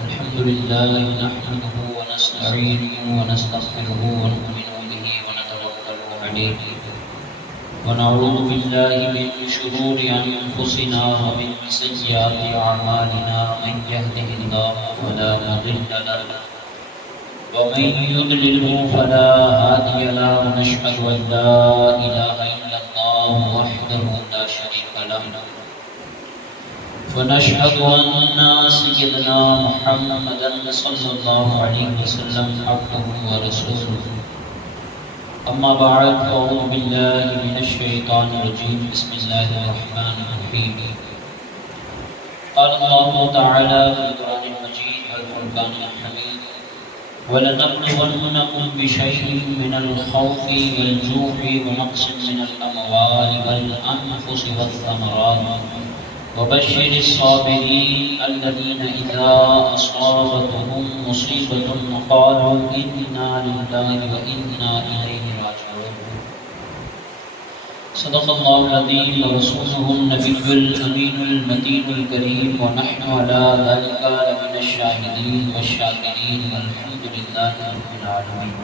الحمد لله نحمده ونستعينه ونستغفره ونؤمن به ونتوكل عليه ونعوذ بالله من شرور أنفسنا ومن سيئات أعمالنا من يهده الله فلا مضل له ومن يضلله فلا هادي له ونشهد أن لا إله إلا الله وحده لا شريك له ونشهد أن سيدنا محمدا صلى الله عليه وسلم عبده ورسوله أما بعد فأعوذ بالله من الشيطان الرجيم بسم الله الرحمن الرحيم قال الله تعالى في القرآن المجيد والفرقان الحميد ولنبلونكم بشيء من الخوف والجوع ونقص من الأموال والأنفس والثمرات وبشر الصابرين الذين إذا أصابتهم مصيبة قالوا إنا لله وإنا إليه راجعون صدق الله العظيم ورسوله النبي الأمين المتين الكريم ونحن على ذلك لمن الشاهدين والشاكرين والحمد لله رب العالمين.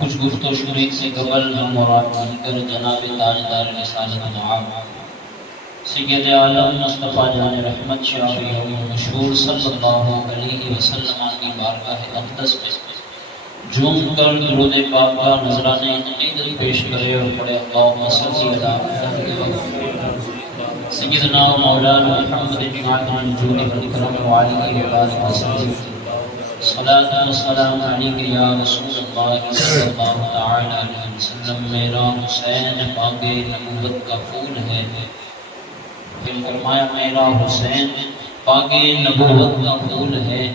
کچھ گفت و شنید سے قبل ہم اور آپ مل کر جناب تاجدار رسالت معاب سید عالم مصطفیٰ جان رحمت شاعری و مشہور صلی اللہ علیہ وسلم کی بارگاہ اقدس میں جھوم کر درود پاک کا نذرانہ عقیدت پیش کرے اور پڑھے اللہم صلی علی سیدنا مولانا محمد بن الجود والکرم وعلیہ وآلہ وسلم صلاۃ و سلام علیک یا رسول اللہ صلی اللہ تعالی علیہ وسلم. میرا حسین باغ نبوت کا پھول ہے. پھر فرمایا میرا حسین باغ نبوت کا پھول ہے.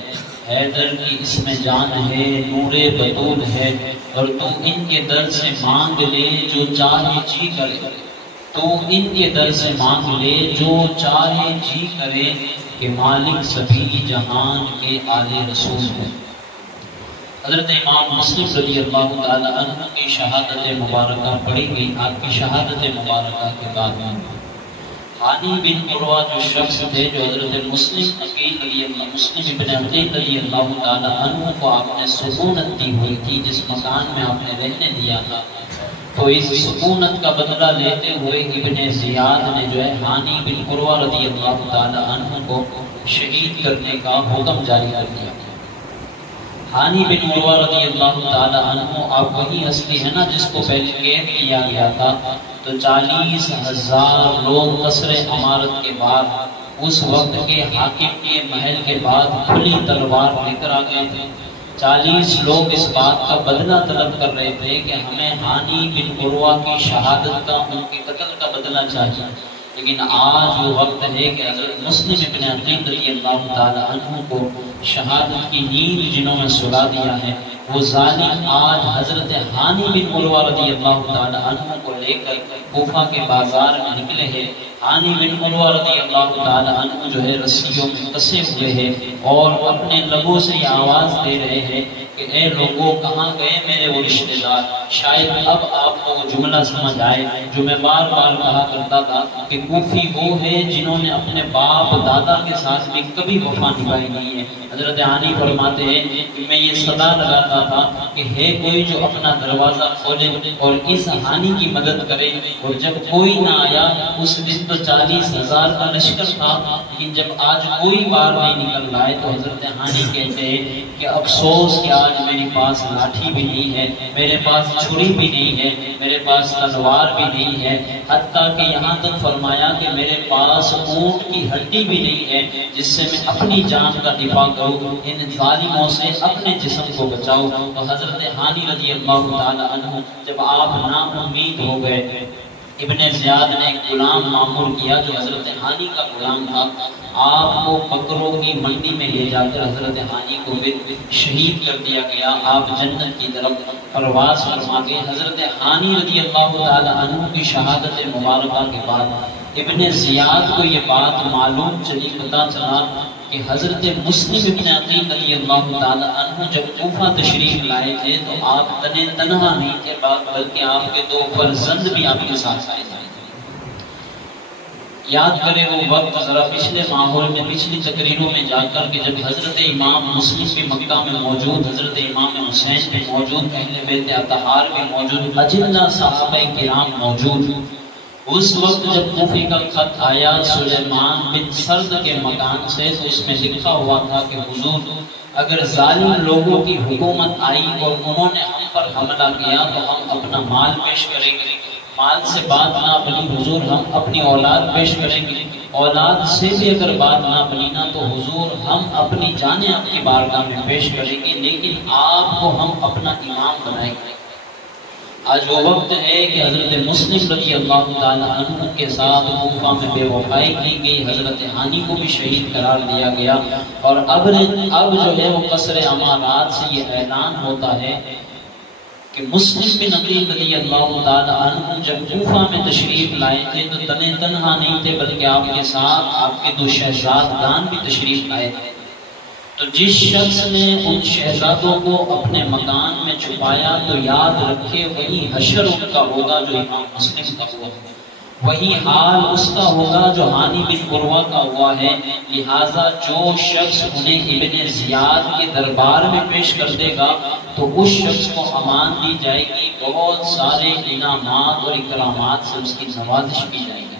حیدر کی اس میں جان ہے، نور بطول ہے. اور تو ان کے در سے مانگ لے جو چاہے جی کرے. تو ان کے در سے مانگ لے جو چاہے جی کرے کہ مالک سبھی جہان کے آل رسول ہیں. حضرت امام مسلم رضی اللہ تعالی عنہ کی شہادت مبارکہ پڑھی گئی. آپ کی شہادت مبارکہ کے بعد ہانی بن عروہ جو شخص تھے جو حضرت مسلم ابن عقیل رضی اللہ تعالی عنہ کو آپ نے سکونت دی ہوئی تھی، جس مکان میں آپ نے رہنے دیا تھا، تو اس سکونت کا بدلہ لیتے ہوئے ابن زیاد نے جو ہے ہانی بن عروہ رضی اللہ تعالی عنہ کو شہید کرنے کا حکم جاری کر دیا. ہانی بن عروہ رضی اللہ تعالی عنہ آپ وہی ہستی ہے نا جس کو پہلے قید کیا گیا تھا، تو 40,000 لوگ قصر عمارت کے بعد اس وقت کے حاکم کے محل کے بعد کھلی تلوار لے کر آ گئے تھے. 40 لوگ اس بات کا بدلہ طلب کر رہے تھے کہ ہمیں ہانی بن عروہ کی شہادت کا، ان کے قتل کا بدلہ چاہیے. لیکن آج وہ وقت ہے کہ حضرت مسلم ابن عقیل رضی اللہ تعالی عنہ کو شہادت کی نیند جنہوں نے سلا دیا ہے، وہ ظالم آج حضرت ہانی بن عروہ رضی اللہ تعالی عنہ کو لے کر کوفہ کے بازار میں نکلے ہیں. ہانی بن عروہ رضی اللہ تعالی عنہ جو ہے رسیوں میں کسے ہوئے ہیں اور اپنے لبوں سے یہ آواز دے رہے ہیں کہ اے لوگوں کہاں گئے میرے وہ رشتہ دار. شاید اب آپ کو وہ جملہ سمجھ آئے جو میں بار بار کہا کرتا تھا کہ کوفی وہ ہے جنہوں نے اپنے باپ دادا کے ساتھ بھی کبھی وفا نبھائی نہیں ہے. حضرت ہانی فرماتے ہیں کہ میں یہ صدا لگاتا تھا کہ ہے کوئی جو اپنا دروازہ کھولے اور اس ہانی کی مدد کرے، اور جب کوئی نہ آیا اس دن تو 40,000 کا لشکر تھا، لیکن جب آج کوئی بار نہیں نکل رہا ہے تو حضرت ہانی کہتے ہیں کہ افسوس کہ آج میرے پاس لاٹھی بھی نہیں ہے، میرے پاس چھری بھی نہیں ہے، میرے پاس تلوار بھی نہیں ہے، حتیٰ کہ یہاں تک فرمایا کہ میرے پاس اونٹ کی ہڈی بھی نہیں ہے جس سے میں اپنی جان کا دفاع کروں، ان ظالموں سے اپنے جسم کو بچاؤ. تو حضرت ہانی رضی اللہ تعالی عنہ جب آپ نا امید ہو گئے، ابن زیاد نے ایک غلام معمور کیا جو حضرت ہانی کا غلام تھا. آپ کو بکروں کی منڈی میں لے جا کر حضرت ہانی کو شہید کر دیا گیا. آپ جنت کی طرف پرواز فرما گئے. حضرت ہانی رضی اللہ تعالی عنہ کی شہادت مبارکہ کے بعد ابن زیاد کو یہ بات معلوم چلی، پتہ چلا کہ حضرت مسلم ابن عقیل رضی اللہ تعالی عنہ جب کوفہ تشریف لائے تھے تو آپ تنہا نہیں تھے بلکہ آپ کے 2 فرزند بھی آپ کے ساتھ آئے تھے. یاد کریں وہ وقت ذرا پچھلے ماحول میں، پچھلی تقریروں میں جا کر کے جب حضرت امام مسلم بھی مکہ میں موجود، حضرت امام حسین بھی موجود، اہل بیت اطہار بھی موجود، اجلہ صحابہ کرام موجود، اس وقت جب کوفے کا خط آیا سلیمان بن سرد کے مکان سے، تو اس میں لکھا ہوا تھا کہ حضور اگر ظالم لوگوں کی حکومت آئی اور انہوں نے ہم پر حملہ کیا تو ہم اپنا مال پیش کریں گے، مال سے بات نہ بنی حضور ہم اپنی اولاد پیش کریں گے، اولاد سے بھی اگر بات نہ بنی نا تو حضور ہم اپنی جانیں آپ کی بارگاہ میں پیش کریں گے، لیکن آپ کو ہم اپنا امام بنائیں گے۔ آج وہ وقت ہے کہ حضرت مسلم رضی اللہ تعالیٰ عنہ کے ساتھ کوفہ میں بے وفائی کی گئی، حضرت ہانی کو بھی شہید قرار دیا گیا، اور اب جو ہے وہ قصر امارات سے یہ اعلان ہوتا ہے کہ مسلم بن عقیل رضی اللہ تعالیٰ عنہ جب کوفہ میں تشریف لائے تھے تو تنہا نہیں تھے، بلکہ آپ کے ساتھ آپ کے 2 شہزادگان بھی تشریف لائے تھے۔ تو جس شخص نے ان شہزادوں کو اپنے مکان میں چھپایا تو یاد رکھے وہی حشر ان کا ہوگا جو امام مسلم کا ہوا، وہی حال اس کا ہوگا جو ہانی بن عروہ کا ہوا ہے۔ لہٰذا جو شخص انہیں ابن زیاد کے دربار میں پیش کر دے گا تو اس شخص کو امان دی جائے گی، بہت سارے انعامات اور اکرامات سے اس کی نوازش کی جائے گی۔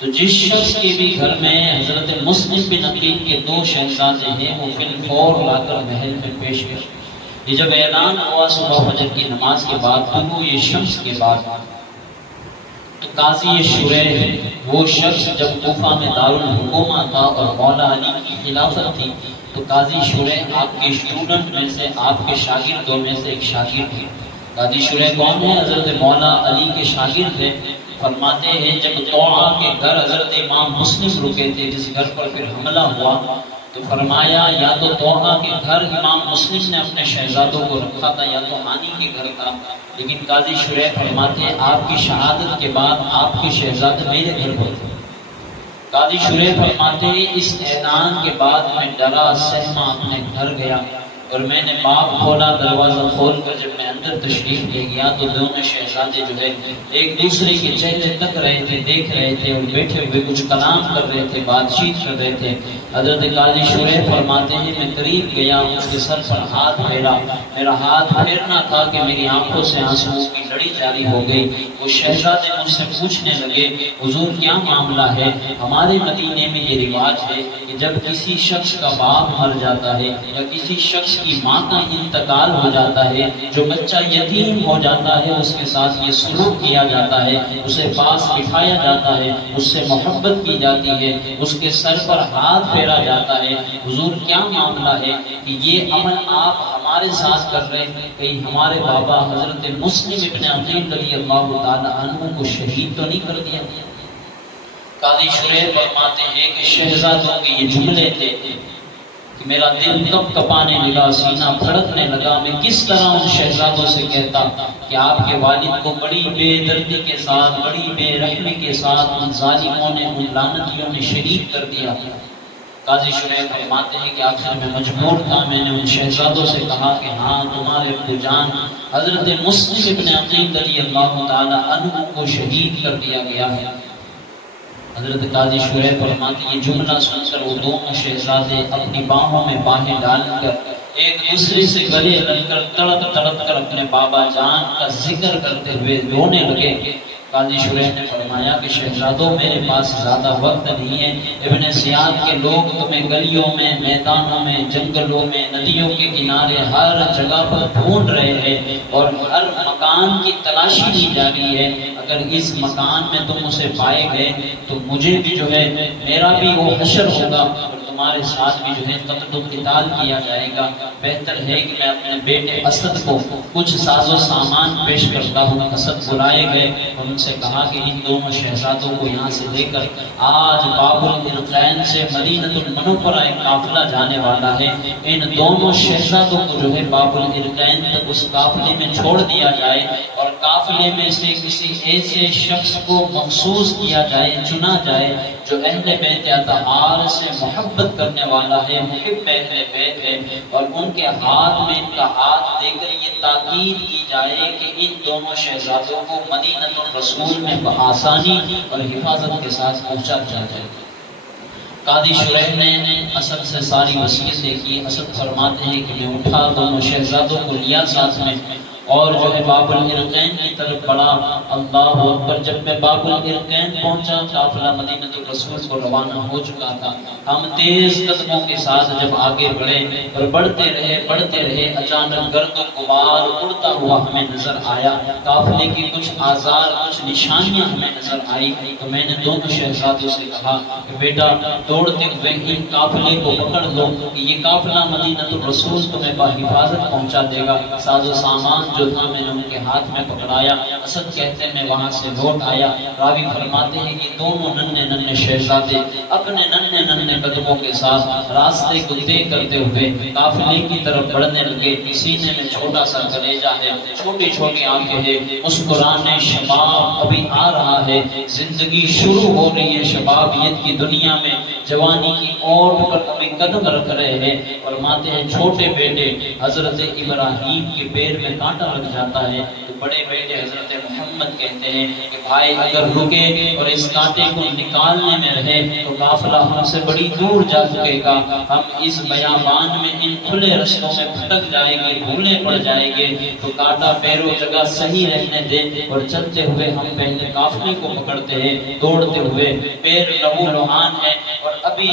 تو جس شخص کے بھی گھر میں حضرت مسلم بن عقیل کے 2 شہزادے ہیں وہ فی الفور لا کر محل میں پیش کر۔ یہ جب اعلان ہوا صبح فجر کی نماز کے بعد، طلوع شمس کے بعد، تو قاضی شریح وہ شخص جب کوفہ میں دارالحکومہ تھا اور مولا علی کی خلافت تھی، تو قاضی شریح آپ کے اسٹوڈنٹ میں سے، آپ کے شاگردوں میں سے ایک شاگرد تھے۔ قاضی شریح کون ہے؟ حضرت مولا علی کے شاگرد تھے۔ فرماتے ہیں جب طوعا کے گھر حضرت امام مسلم رکے تھے، جس گھر پر پھر حملہ ہوا، تو فرمایا یا تو طوعا کے گھر امام مسلم نے اپنے شہزادوں کو رکھا تھا یا تو ہانی کے گھر تھا، لیکن قاضی شریح فرماتے ہیں آپ کی شہادت کے بعد آپ کے شہزادے میرے گھر پر تھے۔ قاضی شریح فرماتے ہیں اس اعلان کے بعد میں ڈرا سہما اپنے گھر گیا، اور میں نے باب کھولا، دروازہ کھول کر جب میں اندر تشریف لے گیا تو دونوں شہزادے جو ہے ایک دوسرے کے چہرے تک رہے تھے، دیکھ رہے تھے، اور بیٹھے ہوئے کچھ کلام کر رہے تھے، بات چیت کر رہے تھے۔ حضرت قاضی شریح فرماتے ہیں میں قریب گیا، اس کے سر پر ہاتھ پھیرا، میرا ہاتھ پھیرنا تھا کہ میری آنکھوں سے آنسوؤں کی لڑی جاری ہو گئی۔ وہ شہزادے مجھ سے پوچھنے لگے حضور کیا معاملہ ہے؟ ہمارے مدینے میں یہ رواج ہے کہ جب کسی شخص کا باپ مر جاتا ہے یا کسی شخص کی ماں کا انتقال ہو جاتا ہے، جو بچہ یتیم ہو جاتا ہے اس کے ساتھ یہ سلوک کیا جاتا ہے، اسے پاس بٹھایا جاتا ہے، اس سے محبت کی جاتی ہے، اس کے سر پر ہاتھ پھیرا جاتا ہے۔ حضور کیا معاملہ ہے کہ یہ عمل آپ ہمارے ساتھ کر رہے ہیں؟ کہیں ہمارے بابا حضرت مسلم ابن عقیل رضی اللہ تعالی عنہ کو شہید تو نہیں کر دیا؟ قاضی شریح فرماتے ہیں کہ شہزادوں کے یہ جملے تھے کہ میرا دل کب کپانے لگا، سینہ پھڑکنے لگا، میں کس طرح ان شہزادوں سے کہتا کہ آپ کے والد کو بڑی بے دردی کے ساتھ، بڑی بے رحمی کے ساتھ ان ظالموں نے، ان لعنتیوں نے شہید کر دیا۔ قاضی شریح فرماتے ہیں کہ آخر میں مجبور تھا، میں نے ان شہزادوں سے کہا کہ ہاں تمہارے ابو جان حضرت مسلم ابن عقیل رضی اللہ تعالی عنہ کو شہید کر دیا گیا ہے۔ حضرت قاضی شریح فرماتے ہیں یہ جملہ سن کر وہ دونوں شہزادے اپنی باہوں میں باہیں ڈال کر ایک دوسرے سے گلے لگ کر تڑپ تڑپ کر اپنے بابا جان کا ذکر کرتے ہوئے رونے لگے۔ قاضی شریح نے فرمایا کہ شہزادوں میرے پاس زیادہ وقت نہیں ہے، ابن زیاد کے لوگ تمہیں گلیوں میں، میدانوں میں، جنگلوں میں، ندیوں کے کنارے ہر جگہ پر ڈھونڈ رہے ہیں اور ہر مکان کی تلاشی لی جا رہی ہے۔ اگر اس مکان میں تم اسے پائے گئے تو مجھے بھی جو ہے میرا بھی وہ حشر ہوگا اور تمہارے ساتھ بھی جو ہے قتل و قتال کیا جائے گا۔ بہتر ہے کہ میں اپنے بیٹے اسد کو کچھ ساز و سامان پیش کرتا ہوں۔ اسد بلائے گئے اور ان سے کہا کہ ان دونوں شہزادوں کو یہاں سے لے کر آج باب الارقین سے مدینۃ المنورہ ایک قافلہ جانے والا ہے، ان دونوں شہزادوں کو جو ہے باب الارقین تک اس قافلے میں چھوڑ دیا جائے اور قافلے میں سے کسی ایسے شخص کو مخصوص کیا جائے، چنا جائے جو اہل بیت اطہار سے محبت محبت کرنے والا ہے، محب اہل بیت ہے، اور ان کے ہاتھ میں ان کا ہاتھ دے کر یہ تاکید کی جائے کہ ان دونوں شہزادوں کو مدینۃ الرسول میں بآسانی اور حفاظت کے ساتھ پہنچا دیا جائے۔ قاضی شریح نے اسد سے ساری وصیتیں کی۔ اسد فرماتے ہیں کہ میں اٹھا، دونوں شہزادوں کو لیا ساتھ میں، اور جو ہے باب العرقین کی طرف بڑھا۔ اللہ اکبر! جب میں باب العرقین پہنچا، قافلہ مدینۃ الرسول کو روانہ ہو چکا تھا۔ ہم تیز قدموں کے ساتھ جب آگے بڑھے اور بڑھتے رہے، اچانک گرد و غبار اڑتا ہوا ہمیں نظر آیا۔ قافلے کی کچھ آثار، کچھ نشانیاں ہمیں نظر آئی، تو میں نے دونوں شہزادوں سے کہا کہ بیٹا دوڑتے ہوئے ان قافلے کو پکڑ لو، کہ یہ قافلہ مدینۃ الرسول تمہیں بحفاظت پہنچا دے گا۔ ساز و سامان جو تھا میں نے ان کے ہاتھ میں پکڑایا۔ اسد کہتے ہیں میں وہاں سے لوٹ آیا۔ راوی فرماتے ہیں کہ دونوں ننھے شہزادے اپنے ننھے قدموں کے ساتھ راستے کو طے کرتے ہوئے قافلے کی طرف بڑھنے لگے۔ سینے میں چھوٹا سا کلیجہ ہے، چھوٹی چھوٹی آنکھیں ہیں، مسکرانے شباب ابھی آ رہا ہے، زندگی شروع ہو رہی ہے، شبابیت کی دنیا میں جوانی کی اوٹ پر ابھی قدم رکھ رہے ہیں۔ فرماتے ہیں چھوٹے بیٹے حضرت ابراہیم کے پیر میں کانٹا لگ جاتا ہے، تو بڑے بیٹے حضرت محمد کہتے ہیں کہ بھائی اگر رکے اور اس کانٹے کو نکالنے میں رہے تو قافلہ ہم سے بڑی دور جا چکے گا، ہم اس بیابان میں ان کھلے رستوں میں پھٹک جائیں گے، بھولے پڑ جائیں گے، تو کانٹا پیروں جگہ صحیح رہنے دے، اور چلتے ہوئے ہم پہلے قافلے کو پکڑتے ہیں، دوڑتے ہوئے، پیر لہو لہان ہے، اور ابھی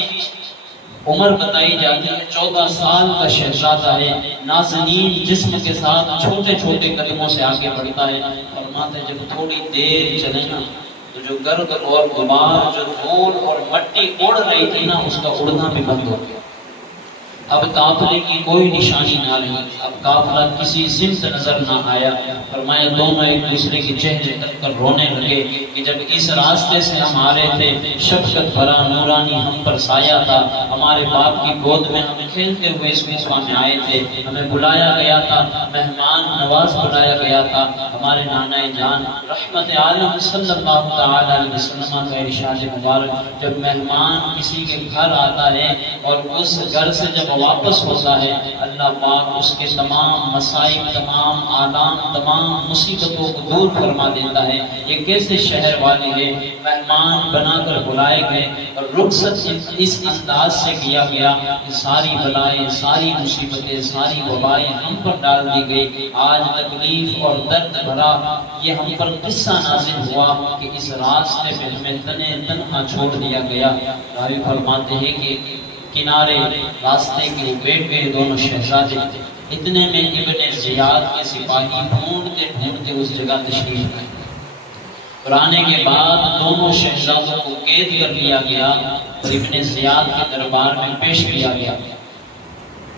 عمر بتائی جاتی ہے 14 سال کا شہزادہ ہے، نازنین جسم کے ساتھ چھوٹے چھوٹے قدموں سے آگے بڑھتا ہے۔ فرماتے ہیں جب تھوڑی دیر چلے نا تو جو گرد اور غبار، جو دھول اور مٹی اڑ رہی تھی نا، اس کا اڑنا بھی بند ہو گیا۔ اب قافلے کی کوئی نشانی نہ رہی، اب قافلہ کسی سمت نظر نہ آیا۔ فرمایا دونوں ایک دوسرے کے چہرے تک کر رونے لگے کہ جب اس راستے سے ہم آ رہے تھے، شفقت بھرا نورانی ہم پر سایہ تھا، ہمارے باپ کی گود میں ہم کھیلتے ہوئے اس مصباح میں آئے تھے، ہمیں بلایا گیا تھا، مہمان نواز بلایا گیا تھا۔ ہمارے نانا جان رحمت عالم صلی اللہ تعالی علیہ وسلم کا ارشاد مبارک، جب مہمان کسی کے گھر آتا ہے اور اس گھر سے جب واپس ہوتا ہے، اللہ پاک اس کے تمام مسائب، تمام آلام، تمام مصیبتوں کو دور فرما دیتا ہے۔ یہ کیسے شہر والے ہیں، مہمان بنا کر بلائے گئے اور رخصت اس انداز سے کیا گیا کہ ساری بلائیں، ساری مصیبتیں، ساری وبائیں ہم پر ڈال دی گئی۔ آج تکلیف اور درد بھرا یہ ہم پر قصہ نازل ہوا کہ اس راستے پہ ہمیں تنہا چھوڑ دیا گیا۔ راوی فرماتے ہیں کہ کنارے راستے کے بیٹھ گئے دونوں شہزادے، اتنے میں ابن زیاد کے سپاہی ڈھونڈتے اس جگہ تشریف لائے، اور آنے کے بعد دونوں شہزادوں کو قید کر لیا گیا اور ابن زیاد کے دربار میں پیش کیا گیا۔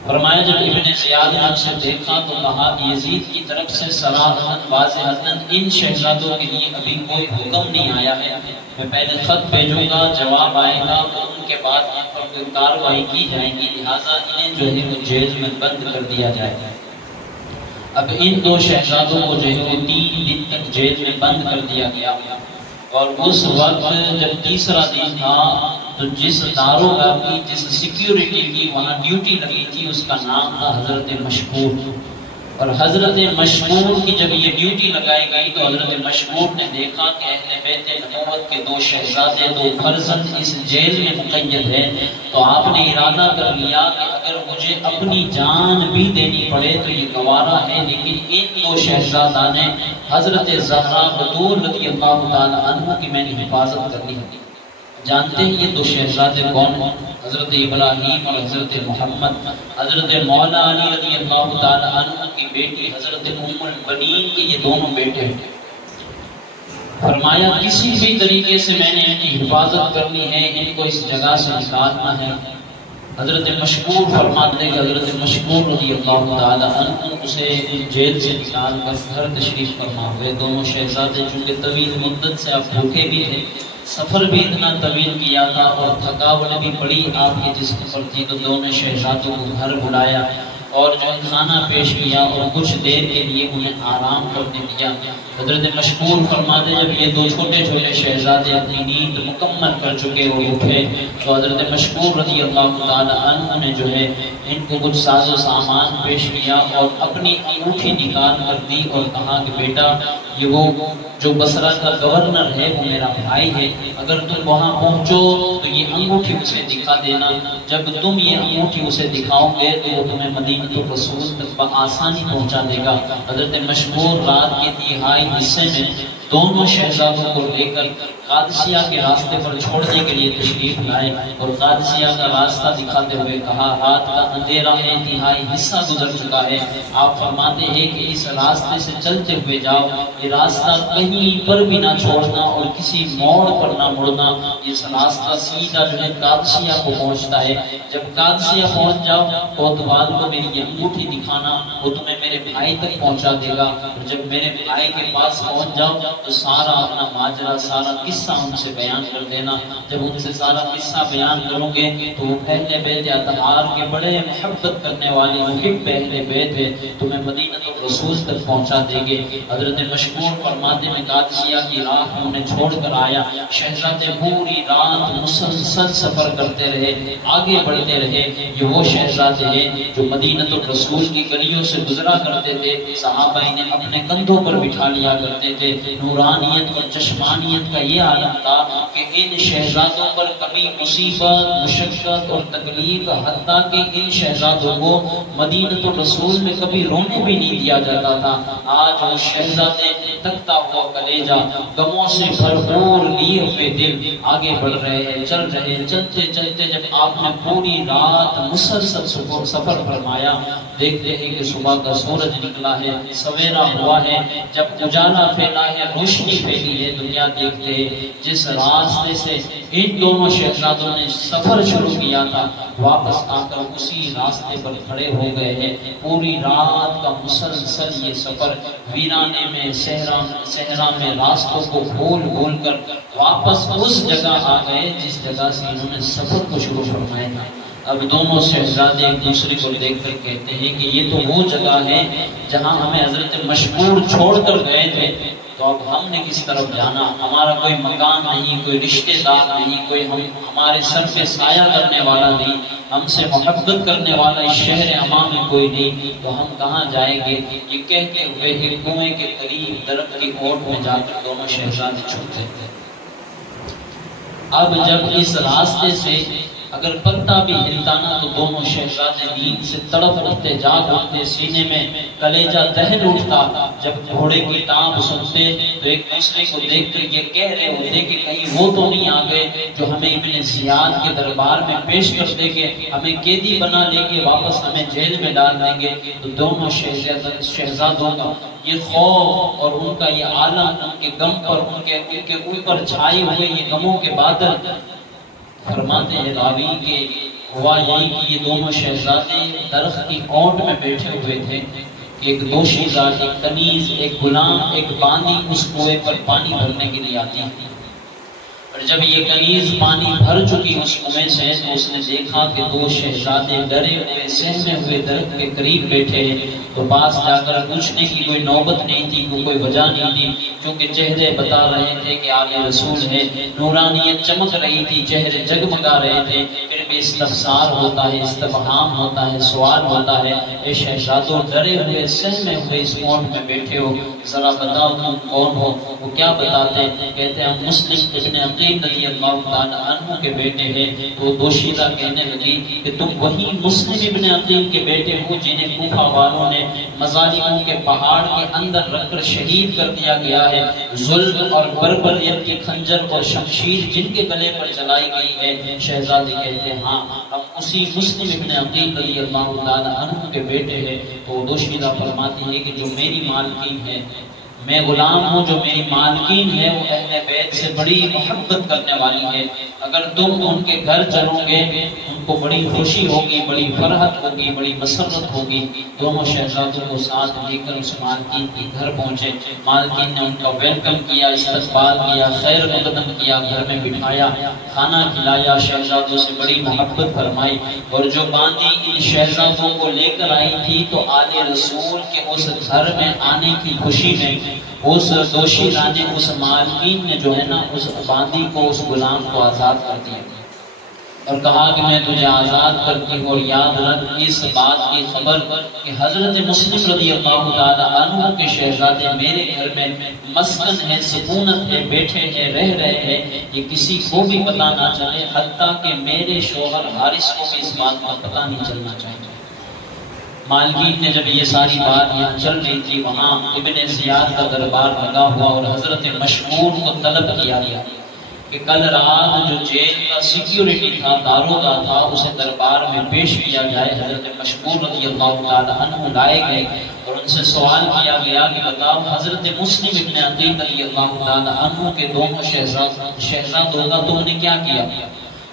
فرمایا جب ابن زیاد نے سے دیکھا تو کہا یزید کی طرف سے صراحتاً واضحاً ان شہزادوں کے لیے ابھی کوئی حکم نہیں آیا ہے، میں پہلے خط بھیجوں گا، جواب آئے گا تو ان کے بعد ان پر کوئی کارروائی کی جائے گی، لہٰذا انہیں جو ہے وہ جیل میں بند کر دیا جائے گا۔ اب ان دو شہزادوں کو جو ہے وہ 3 دن تک جیل میں بند کر دیا گیا، اور اس وقت جب تیسرا دن تھا تو جس داروغہ کی، جس سیکیورٹی کی وہاں ڈیوٹی لگی تھی، اس کا نام تھا حضرت مشکور۔ اور حضرت مشکور کی جب یہ ڈیوٹی لگائی گئی تو حضرت مشکور نے دیکھا کہ اہل بیت نبوت کے 2 شہزادے، 2 فرزند اس جیل میں مقید ہیں، تو آپ نے ارادہ کر لیا کہ اگر مجھے اپنی جان بھی دینی پڑے تو یہ گوارا ہے، لیکن ان 2 شہزادہ نے حضرت زہرا بطول رضی اللہ تعالی عنہ کی میں نے حفاظت کرنی ہے۔ جانتے ہیں یہ 2 شہزادے کون ہیں؟ حضرت ابراہیم اور حضرت محمد۔ حضرت مولا علی رضی اللہ تعالی عنہ کی بیٹی حضرت ام البنین کے یہ دونوں بیٹے ہیں۔ فرمایا کسی بھی طریقے سے میں نے ان کی حفاظت کرنی ہے، ان کو اس جگہ سے نکالنا ہے۔ حضرت مشکور فرماتے ہیں کہ حضرت مشکور رضی اللہ تعالی عنہ اسے جیل سے نکال کر گھر تشریف فرما ہوئے۔ دونوں شہزادے چونکہ طویل مدت سے اب بھوکے بھی تھے، سفر بھی اتنا طویل کیا تھا اور تھکاوٹ بھی بڑی آپ کے جسم پر تھی، تو دونوں شہزادوں کو گھر بلایا اور جو کھانا پیش کیا اور کچھ دیر کے لیے انہیں آرام کرنے دیا۔ حضرت مشکور فرماتے جب یہ دو چھوٹے چھوٹے شہزادے اپنی نیند مکمل کر چکے اور اٹھے تو حضرت مشکور رضی اللہ تعالی عنہ نے جو ہے ان کو کچھ ساز و سامان پیش کیا اور اپنی انگوٹھی نکال کر دی اور کہا کہ بیٹا یہ وہ جو بصرہ کا گورنر ہے وہ میرا بھائی ہے، اگر تم وہاں پہنچو تو یہ انگوٹھی اسے دکھا دینا، جب تم یہ انگوٹھی اسے دکھاؤ گے تو وہ تمہیں مدینہ الرسول تک بآسانی پہنچا دے گا۔ حضرت مشکور رات کے تہائی حصے میں دونوں شہزادوں کو لے کر قادسیہ کے راستے پر چھوڑنے کے لیے تشریف لائے اور قادسیہ کا راستہ دکھاتے ہوئے کہا رات کا اندھیرا ہے، تہائی حصہ گزر چکا ہے، آپ فرماتے ہیں کہ اس راستے سے چلتے ہوئے جاؤ، یہ راستہ کہیں پر بھی نہ چھوڑنا اور کسی موڑ پر نہ مڑنا، اس راستہ سیدھا جو ہے قادسیہ کو پہنچتا ہے، جب قادسیہ پہنچ جاؤ کوتوال کو میری یہ انگوٹھی دکھانا، وہ تمہیں میرے بھائی تک پہنچا دے گا، اور جب میرے بھائی کے پاس پہنچ جاؤ تو سارا اپنا ماجرا سارا قصہ ان سے بیان کر دینا، جب ان سے سارا قصہ بیان کرو گے تو وہ پہلے بیت اطہار کے بڑے محبت کرنے والے محب پہلے بیت ہے، تمہیں مدینہ الرسول تک پہنچا دیں گے۔ حضرت مشکور فرماتے میں قادسیہ کی راہ میں انہیں چھوڑ کر آیا، شہزادے پوری رات مسلسل سفر کرتے رہے، آگے بڑھتے رہے، یہ وہ شہزادے ہیں جو مدینہ الرسول کی گلیوں سے گزرا کرتے تھے، صحابہ انہیں اپنے کندھوں پر بٹھا لیا کرتے تھے، نورانیت اور چشمانیت کا یہ عالم تھا کہ ان شہزادوں پر کبھی مصیبت مشقت اور تکلیف، حتیٰ کہ ان شہزادوں کو مدینہ الرسول میں کبھی رونے بھی نہیں دیا جاتا تھا۔ آج وہ شہزادے تکتا ہوا کلیجہ غموں سے بھرپور لیے ہوئے دل آگے بڑھ رہے ہیں، چل رہے ہیں، چلتے چلتے جب آپ نے پوری رات مسلسل سفر فرمایا، دیکھتے ہیں کہ صبح کا سورج نکلا ہے، سویرا ہوا ہے، جب اجالا پھیلا ہے، روشنی پھیلی ہے، دنیا دیکھتے ہیں جس راستے سے ان دونوں شہزادوں نے سفر شروع کیا تھا واپس آ کر اسی راستے پر کھڑے ہو گئے ہیں۔ پوری رات کا مسلسل یہ سفر ویرانے میں صحرا میں راستوں کو بھول بھول کر واپس اس جگہ آ گئے جس جگہ سے انہوں نے سفر کو شروع فرمایا تھا۔ اب دونوں شہزادے ایک دوسرے کو دیکھ کر کہتے ہیں کہ یہ تو وہ جگہ ہے جہاں ہمیں حضرت مشکور چھوڑ کر گئے تھے، تو اب ہم نے کس طرف جانا، ہمارا کوئی مکان نہیں، کوئی رشتہ دار نہیں، کوئی ہمارے سر پہ سایہ کرنے والا نہیں، ہم سے محبت کرنے والا اس شہر امان میں کوئی نہیں، تو ہم کہاں جائیں گے؟ یہ کہتے ہوئے ایک کنویں کے قریب درخت کی اوٹ میں جا کر دونوں شہزادے چھپتے تھے۔ اب جب اس راستے سے اگر پتہ بھی ہلتا نہ تو دونوں شہزادے نیند سے تڑپ اٹھتے، جاگ اٹھتے، سینے میں کلیجہ دہل اٹھتا، جب گھوڑے کی ٹانپ سنتے تو ایک دوسرے کو دیکھ کر یہ کہہ رہے ہوتے کہ کہیں وہ تو نہیں آ گئے جو ہمیں ابن زیاد کے دربار میں پیش کر دیں گے، ہمیں قیدی بنا لیں گے، واپس ہمیں جیل میں ڈال دیں گے۔ تو دونوں شہزادوں کا یہ خوف اور ان کا یہ عالم، ان کے غم پر ان کے اوپر چھائے ہوئے یہ غموں کے بادل، فرماتے ہیں راوی کہ ہوا یہی کہ یہ دونوں شہزادے درخت کی اونٹ میں بیٹھے ہوئے تھے، ایک دوشیزاد، ایک کنیز، ایک غلام، ایک باندی اس کنویں پر پانی بھرنے کے لیے آتی ہے، اور جب یہ کنیز پانی بھر چکی اس کنویں سے تو اس نے دیکھا کہ دو شہزادے ڈرے ہوئے سہمے ہوئے درخت کے قریب بیٹھے ہیں، تو پاس جا کر پوچھنے کی کوئی نوبت نہیں تھی، کوئی وجہ نہیں تھی، کیونکہ چہرے بتا رہے تھے کہ آل رسول ہے، نورانیت چمک رہی تھی، چہرے جگمگا رہے تھے، پھر بھی استفسار ہوتا ہے، استفہام ہوتا ہے، سوال ہوتا ہے، اے شہزادوں ڈرے ہوئے سہمے ہوئے اس اونٹ میں بیٹھے ہو، ذرا بتاؤ تم کون ہو؟ وہ کیا بتاتے ہیں؟ کہتے ہیں ہم مسلم ابن عقیل رضی اللہ تعالیٰ عنہ کے بیٹے ہیں۔ تو دوشیزہ کہنے لگی کہ تم وہی مسلم ابن عقیل کے بیٹے ہو جنہیں کوفہ والوں نے مظالموں کے پہاڑ کے اندر رکھ کر شہید کر دیا گیا ہے، ظلم اور بربریت کی خنجر اور شمشیر جن کے گلے پر چلائی گئی ہے؟ شہزادے کہتے ہیں ہاں ہم اسی مسلم ابن عقیل رضی اللہ تعالیٰ عنہ کے بیٹے ہیں۔ تو دوشیزہ فرماتی ہے کہ جو میری مالکین ہے، میں غلام ہوں، جو میری مالکین ہے وہ اہل بیت سے بڑی محبت کرنے والی ہے، اگر تم ان کے گھر چلو گے، ان کو بڑی خوشی ہوگی، بڑی فرحت ہوگی، بڑی مسرت ہوگی۔ دونوں شہزادوں کو ساتھ لے کر اس مالکین کے گھر پہنچے۔ مالکین نے ان کا ویلکم کیا، استقبال کیا، خیر مقدم کیا، گھر میں بٹھایا، کھانا کھلایا، شہزادوں سے بڑی محبت فرمائی۔ اور جو باندی ان شہزادوں کو لے کر آئی تھی تو آل رسول کے اس گھر میں آنے کی خوشی میں اس دوشی رانے، اس مالکین نے جو ہے نا اس باندی کو، اس غلام کو آزاد کر دیا اور کہا کہ میں تجھے آزاد کرتی ہوں، اور یاد رکھ اس بات کی خبر کہ حضرت مسلم رضی اللہ تعالی عنہ کے شہزادے میرے گھر میں مسکن ہے، سکونت ہے، بیٹھے ہیں، رہ رہے ہیں، یہ کسی کو بھی پتہ نہ چلے، حتیٰ کہ میرے شوہر حارث کو بھی اس بات کا پتہ نہیں چلنا چاہیے۔ مالکین نے جب یہ ساری بات یہاں چل رہی تھی، وہاں ابن زیاد کا دربار لگا ہوا اور حضرت مشمور کو طلب کیا گیا کہ کل رات جو جیل کا سیکیورٹی تھا، داروغہ تھا، اسے دربار میں پیش کیا جائے۔ حضرت مشمور رضی اللہ تعالی عنہ لائے گئے اور ان سے سوال کیا گیا کہ بتاؤ حضرت مسلم ابن عقیل رضی اللہ تعالی عنہ کے دونوں شہزادوں کا تم نے کیا کیا؟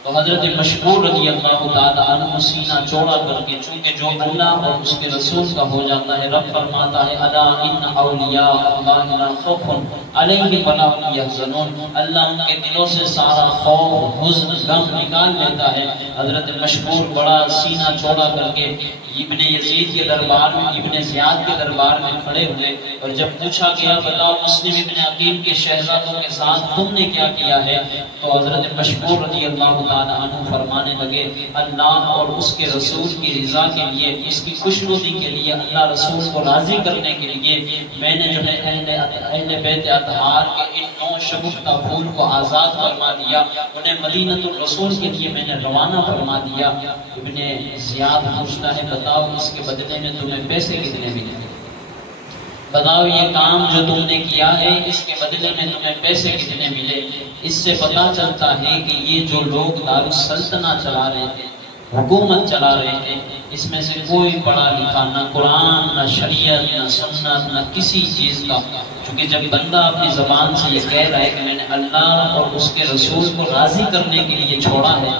تو حضرت مشمور رضی اللہ تعالی عنہ سینہ چوڑا کر کے، چونکہ جو اللہ اور اس کے رسول کا ہو جاتا ہے، رب فرماتا ہے الا ان اولیاء اللہ لا خوف علیہم ولا هم یحزنون، اللہ ان کے دلوں سے سارا خوف، حزن، غم نکال لیتا ہے۔ حضرت مشمور بڑا سینہ چوڑا کر کے ابن یزید کے دربار میں، ابن زیاد کے دربار میں کھڑے ہوئے، اور جب پوچھا گیا بتاؤ مسلم ابن عقیل کے شہزادوں کے ساتھ تم نے کیا کیا ہے، تو حضرت مشمور رضی اللہ تعالی عنہ فرمانے لگے اللہ اور اس کے رسول کی رضا کے لیے، اس کی خوشنودی کے لیے، اللہ رسول کو راضی کرنے کے لیے میں نے جو ہے اہل بیت اطہار کے ان 9 شگفتہ پھول کو آزاد فرما دیا، انہیں مدینۃ الرسول کے لیے میں نے روانہ فرما دیا۔ ابن زیاد پوچھتا ہے بتاؤ اس کے بدلے میں تمہیں پیسے کتنے ملے؟ بتاؤ یہ کام جو تم نے کیا ہے اس کے بدلے میں تمہیں پیسے کتنے ملے؟ اس سے پتہ چلتا ہے کہ یہ جو لوگ دارالسلطنہ چلا رہے تھے، حکومت چلا رہے تھے، اس میں سے کوئی پڑھا لکھا نہ قرآن، نہ شریعت، نہ سنت، نہ کسی چیز کا، کیونکہ جب بندہ اپنی زبان سے یہ کہہ رہا ہے کہ میں نے اللہ اور اس کے رسول کو راضی کرنے کے لیے چھوڑا ہے،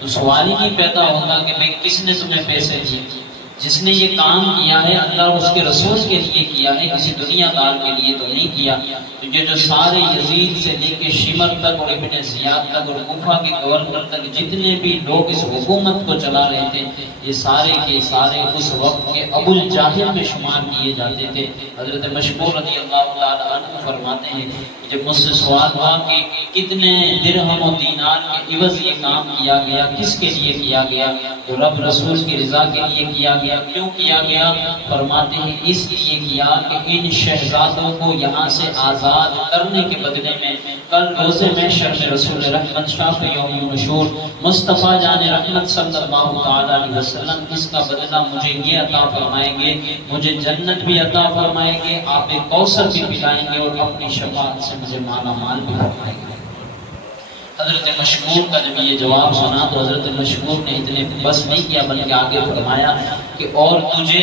تو سوال ہی نہیں پیدا ہوتا کہ میں کس نے تمہیں پیسے دیے؟ جس نے یہ کام کیا ہے اللہ اور اس کے رسول کے لیے کیا ہے، کسی دنیا دار کے لیے تو نہیں کیا۔ تو یہ جو سارے یزید سے لے کے شمر تک اور ابن زیاد تک اور کوفہ کے گورنر تک جتنے بھی لوگ اس حکومت کو چلا رہے تھے، یہ سارے کے سارے اس وقت کے ابو الجاہل میں شمار کیے جاتے تھے۔ حضرت مشمور رضی اللہ تعالی عنہ فرماتے ہیں جب مجھ سے سوال ہوا کہ کتنے درہم و دینار کے عوض یہ کام کیا گیا، کس کے لیے کیا گیا، تو رب رسول کی رضا کے لیے کیا گیا۔ کیوں کیا گیا؟ فرماتے ہیں اس لیے کیا کہ ان شہزادوں کو یہاں سے آزاد کرنے کے بدلے میں کل روزے محشر میں رسول رحمت شاف یوم مشہور مصطفیٰ جان رحمت صلی اللہ تعالی علیہ وسلم اس کا بدلہ مجھے یہ عطا فرمائیں گے، مجھے جنت بھی عطا فرمائیں گے، آب کوثر بھی پلائیں گے، اور اپنی شفاعت سے مجھے مالا مال بھی فرمائیں گے۔ حضرت مشمور کا جب یہ جواب سنا تو حضرت مشمور نے اتنے بس نہیں کیا بلکہ آگے فرمایا کہ اور تجھے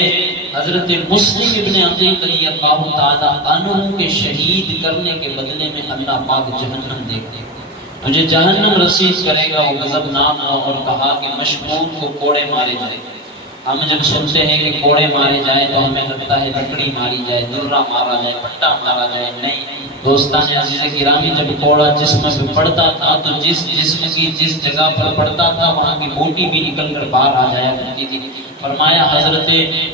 حضرت مسلم ابن عقیل رضی اللہ تعالی عنہ کے شہید کرنے کے بدلے میں اللہ پاک جہنم دے گا، تجھے جہنم رسید کرے گا۔ وہ غضب نام ہوا اور کہا کہ مشمور کو کوڑے مارے جائے۔ ہم جب سنتے ہیں کہ کوڑے مارے جائیں تو ہمیں لگتا ہے لکڑی ماری جائے، درہ مارا جائے، پٹا مارا جائے، نہیں دوستان عزیز گرامی، جب کوڑا جسم پہ پڑتا تھا تو جس جسم کی جس جگہ پر پڑتا تھا وہاں کی بوٹی بھی نکل کر باہر آ جایا کرتی تھی۔ فرمایا حضرت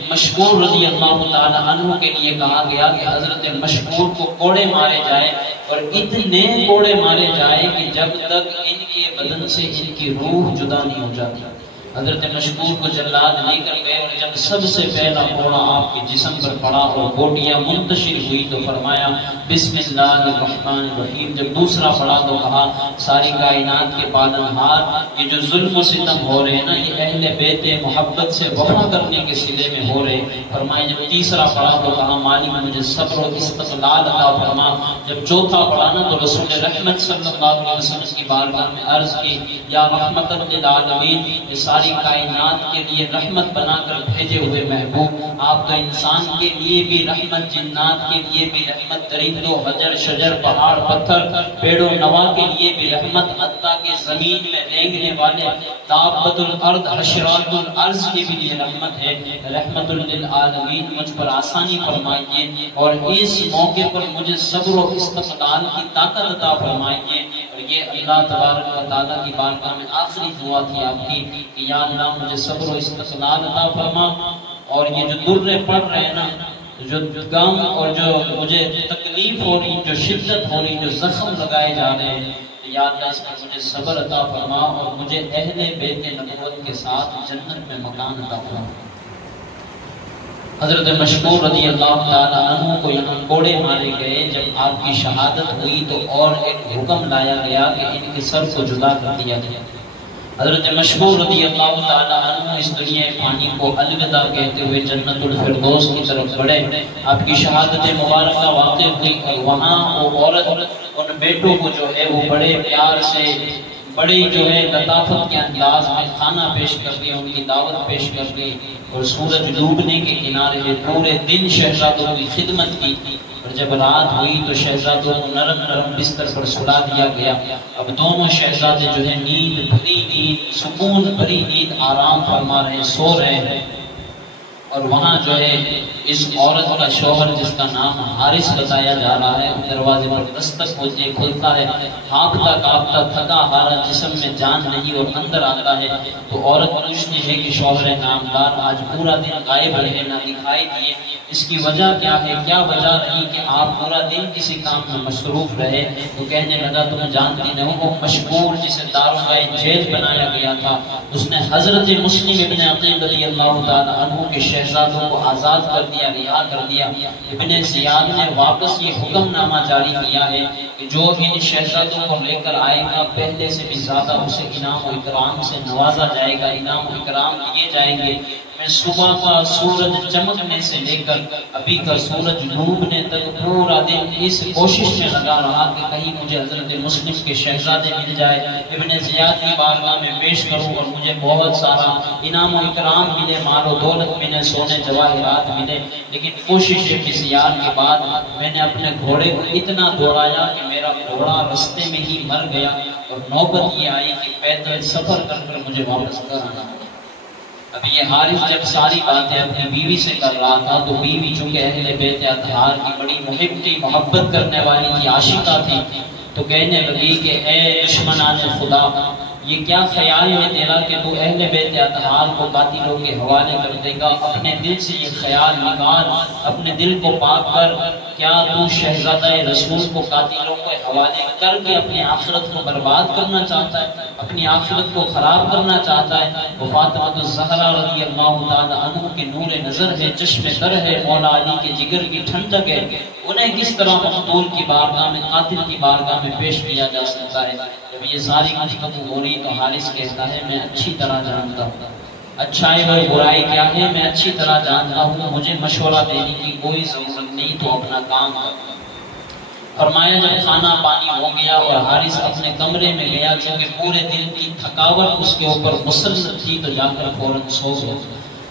مشمور رضی اللہ تعالی عنہ کے لیے کہا گیا کہ حضرت مشمور کو کوڑے مارے جائے، اور اتنے کوڑے مارے جائے کہ جب تک ان کے بدن سے ان کی روح جدا نہیں ہو جاتی۔ حضرت مشمور کو جلاد لے کر گئے، اور جب سب سے پہلا کوڑا آپ کے جسم پر پڑا اور بوٹیاں منتشر ہوئی تو فرمایا بسم اللہ الرحمن الرحیم۔ جب دوسرا پڑا تو کہا ساری کائنات کے پالنہار، یہ جو ظلم و ستم ہو رہے ہیں نا یہ اہل بیت محبت سے وفا کرنے کے صلے میں ہو رہے۔ فرمایا جب تیسرا پڑا تو کہا مالک مجھے صبر و استقلال عطا فرما۔ جب چوتھا پڑا نا تو رسول رحمت صلی اللہ علیہ وسلم کی بارگاہ میں عرض کی یا رحمت للعالمین، یہ ساری ساری کائنات کے لیے رحمت بنا کر بھیجے ہوئے محبوب، آپ تو انسان کے لیے بھی رحمت، جنات کے لیے بھی رحمت، درندوں، حجر شجر، پہاڑ پتھر، پیڑ و نوا کے لیے بھی رحمت، حتیٰ کہ زمین میں رینگنے والے دابۃ الارض، حشرات الارض کے بھی لیے رحمت ہے۔ رحمت للعالمین، مجھ پر آسانی فرمائیے اور اس موقع پر مجھے صبر و استقلال کی طاقت عطا فرمائیے۔ اور یہ اللہ تبارک و تعالیٰ کی بارگاہ میں آخری دعا تھی آپ کی کہ یا اللہ مجھے صبر و استقلال عطا فرما، اور یہ جو درے پڑ رہے ہیں نا، جو غم اور جو مجھے تکلیف ہو رہی، جو شدت ہو رہی، جو زخم لگائے جا رہے ہیں، یا اللہ اس پر مجھے صبر عطا فرما اور مجھے اہل بیت نبوت کے ساتھ جنت میں مکان عطا فرما۔ حضرت مشکور رضی اللہ تعالیٰ عنہ کو یہاں کوڑے مارے گئے، جب آپ کی شہادت ہوئی تو اور ایک حکم لایا گیا کہ ان کے سر کو جدا کر دیا گیا۔ حضرت مشکور رضی اللہ تعالیٰ عنہ اس دنیا فانی کو الوداع کہتے ہوئے جنت الفردوس کی طرف بڑھے۔ آپ کی شہادت مبارکہ واقع ہوئی اور وہاں وہ عورت ان بیٹوں کو جو ہے وہ بڑے پیار سے، بڑی جو ہے لطافت کے انداز میں کھانا پیش کر دیا، ان کی دعوت پیش کر دی، اور سورج ڈوبنے کے کنارے پورے دن شہزادوں کی خدمت کی، اور جب رات ہوئی تو شہزادوں کو نرم نرم بستر پر سلا دیا گیا۔ اب دونوں شہزادے جو ہے نیند بھری نیند، سکون بھری نیند آرام فرما رہے، سو رہے ہیں، اور وہاں جو ہے اس عورت کا شوہر جس کا نام حارث بتایا جا رہا ہے، دروازے پر دستک ہوتی ہے، کھلتا ہے، ہانپتا کانپتا تھکا ہارا، جسم میں جان نہیں، اور اندر آتا ہے تو عورت پوچھتی ہے کہ شوہر نامدار آج پورا دن غائب رہے، نہ دکھائی دیے، اس کی وجہ کیا ہے؟ کیا وجہ رہی کہ آپ پورا دن کسی کام میں مصروف رہے؟ تو کہنے لگا تم جانتی نہ ہو، وہ مشکور جسے داروغہ جیل بنایا گیا تھا، اس نے حضرت مسلم ابن عقیل رضی اللہ تعالیٰ عنہ کے شہزادوں کو آزاد کر دیا، رہا کر دیا۔ ابن زیاد نے واپس یہ حکم نامہ جاری کیا ہے کہ جو ان شہزادوں کو لے کر آئے گا پہلے سے بھی زیادہ اسے انعام و اکرام سے نوازا جائے گا، انعام و اکرام دیے جائیں گے۔ میں صبح کا سورج چمکنے سے لے کر ابھی کا سورج ڈوبنے تک پورا دن اس کوشش میں لگا رہا کہ کہیں مجھے حضرت مسلم کے شہزادے مل جائے، ابن زیاد کی بارگاہ میں پیش کروں اور مجھے بہت سارا انعام و اکرام ملے، مال و دولت ملے، سونے جواہرات ملے۔ لیکن کوشش بسیار کے بعد میں نے اپنے گھوڑے کو اتنا دوڑایا کہ میرا گھوڑا رستے میں ہی مر گیا، اور نوبت یہ آئی کہ پیدل سفر کر کر مجھے واپس کرنا۔ اب یہ حارث جب ساری باتیں اپنی بیوی سے کر رہا تھا تو بیوی چونکہ اہل بیت اطہار کی بڑی محب تھی، محبت کرنے والی تھی، عاشقہ تھی، تو کہنے لگی کہ اے دشمنان خدا، یہ کیا خیال ہے تیرا کہ تو اہل بیت اطہار کو قاتلوں کے حوالے کر دے گا؟ اپنے دل سے یہ خیال نکال، اپنے دل کو پاک کر، کیا تو شہزادہ رسول کو قاتلوں کے حوالے کر کے اپنی آخرت کو برباد کرنا چاہتا ہے، اپنی آخرت کو خراب کرنا چاہتا ہے؟ وہ فاطمہ الزہرا رضی اللہ تعالی عنہ کی نور نظر ہے، چشم تر ہے، مولا علی کے جگر کی ٹھنڈک ہے، انہیں کس طرح مقتول کی بارگاہ میں، قاتل کی بارگاہ میں پیش کیا جا سکتا ہے؟ جب یہ ساری گفتگو ہو رہی تو حارث کہتا ہے میں اچھی طرح جانتا ہوں اچھائی اور برائی کیا ہے، میں اچھی طرح جانتا ہوں، مجھے مشورہ دینے کی کوئی ضرورت نہیں، تو اپنا کام کر۔ فرمایا جب کھانا پانی ہو گیا اور حارث اپنے کمرے میں گیا، کیونکہ پورے دن کی تھکاوٹ اس کے اوپر مسلط تھی، تو جا کر فوراً سو گیا۔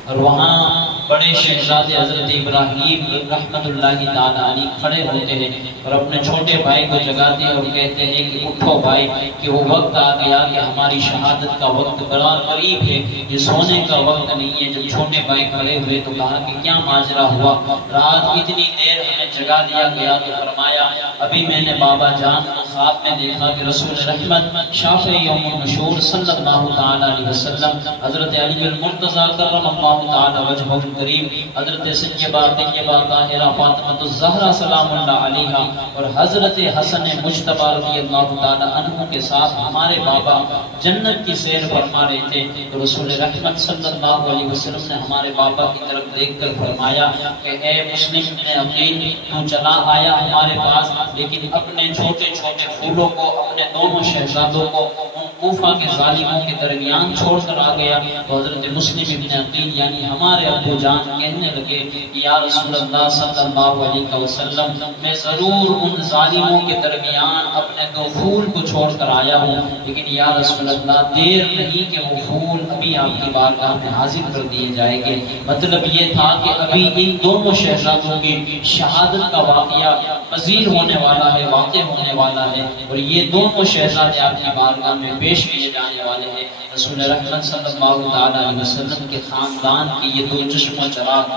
اور وہاں بڑے شہزادے حضرت ابراہیم رحمت اللہ تعالی علیہ کھڑے ہوتے ہیں اور اپنے چھوٹے بھائی کو جگاتے ہیں اور کہتے ہیں کہ اٹھو بھائی، کہ وہ وقت آ گیا کہ ہماری شہادت کا وقت بڑا قریب ہے، یہ سونے کا وقت نہیں ہے۔ جب چھوٹے بھائی کھڑے ہوئے تو کہا کہ کیا ماجرا ہوا، رات اتنی دیر ہمیں جگا دیا گیا؟ تو فرمایا ابھی میں نے بابا جان کو خواب میں دیکھا کہ رسول رحمت شافع یوم النشور صلی اللہ تعالی علیہ وسلم، حضرت علی المرتضیٰ کرم اللہ تعالی وجہہ الکریم، حضرت سیدہ طیبہ طاہرہ فاطمہ الزہرا سلام اللہ علیہا اور حضرت حسن مجتبی رضی اللہ تعالی عنہ کے ساتھ ہمارے بابا جنت کی سیر فرما رہے تھے۔ تو رسول رحمت صلی اللہ علیہ وسلم نے ہمارے بابا کی طرف دیکھ کر فرمایا کہ اے مسلم ابن عقیل، تو چلا آیا ہمارے پاس، لیکن اپنے چھوٹے چھوٹے پھولوں کو، اپنے دونوں شہزادوں کو، ان کوفہ کے ظالموں کے درمیان چھوڑ کر آ گیا تو حضرت مسلم ابن عقیل یعنی ہمارے ابو جان کہنے لگے کہ یا رسول اللہ صلی اللہ علیہ وسلم میں ضرور ان ظالموں کے درمیان اپنے دو پھول کو چھوڑ کر آیا ہوں، لیکن یا رسول اللہ دیر نہیں کہ وہ پھول ابھی آپ کی بارگاہ میں حاضر کر دیے جائیں گے۔ مطلب یہ تھا کہ ابھی ان دونوں شہزادوں کی شہادت کا واقعہ پذیر ہونے والا ہے، واقع ہونے والا ہے، اور یہ دونوں شہزادے آپ کی بارگاہ میں پیش کیے جانے والے ہیں۔ رسول رحمت صلی اللہ علیہ وسلم کے خاندان کی یہ دو چشم و چراغ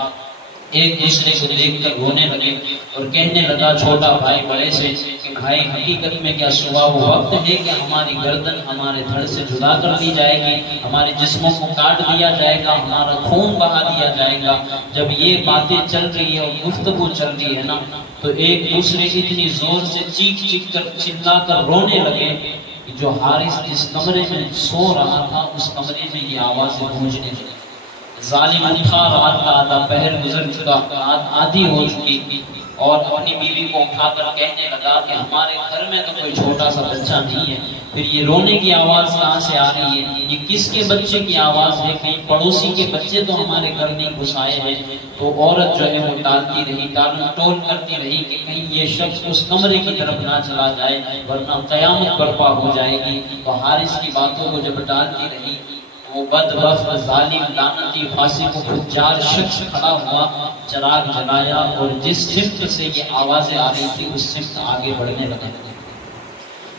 ایک دوسرے کو دیکھ کر رونے لگے اور کہنے لگا چھوٹا بھائی بڑے سے کہ بھائی حقیقت میں کیا صبح وہ وقت ہے کہ ہماری گردن ہمارے دھڑ سے جدا کر دی جائے گی، ہمارے جسموں کو کاٹ دیا جائے گا، ہمارا خون بہا دیا جائے گا؟ جب یہ باتیں چل رہی ہے اور گفتگو چل رہی ہے نا تو ایک دوسرے کی اتنی زور سے چیخ چیخ کر چلا کر رونے لگے کہ جو حارث جس کمرے میں سو رہا تھا اس کمرے میں یہ آوازیں گونجنے لگی۔ ظالم اٹھا، رات کا آدھا پہر گزر چکا، رات آدھی ہو چکی، اور اپنی بیوی کو اٹھا کر کہنے لگا کہ ہمارے گھر میں تو کوئی چھوٹا سا بچہ نہیں ہے، پھر یہ رونے کی آواز کہاں سے آ رہی ہے؟ یہ کس کے بچے کی آواز ہے؟ کہیں پڑوسی کے بچے تو ہمارے گھر نہیں گھس آئے ہیں؟ تو عورت جو ہے وہ ٹالتی رہی، ٹال ٹول کرتی رہی کہ کہیں یہ شخص اس کمرے کی طرف نہ چلا جائے ورنہ قیامت برپا ہو جائے گی۔ تو حارث کی باتوں کو جب ٹالتی رہی وہ بدبخت ظالم لعنتی فاسق و فجار شخص کھڑا ہوا، چراغ جلایا اور جس سمت سے یہ آوازیں آ رہی تھی اس سمت آگے بڑھنے لگا۔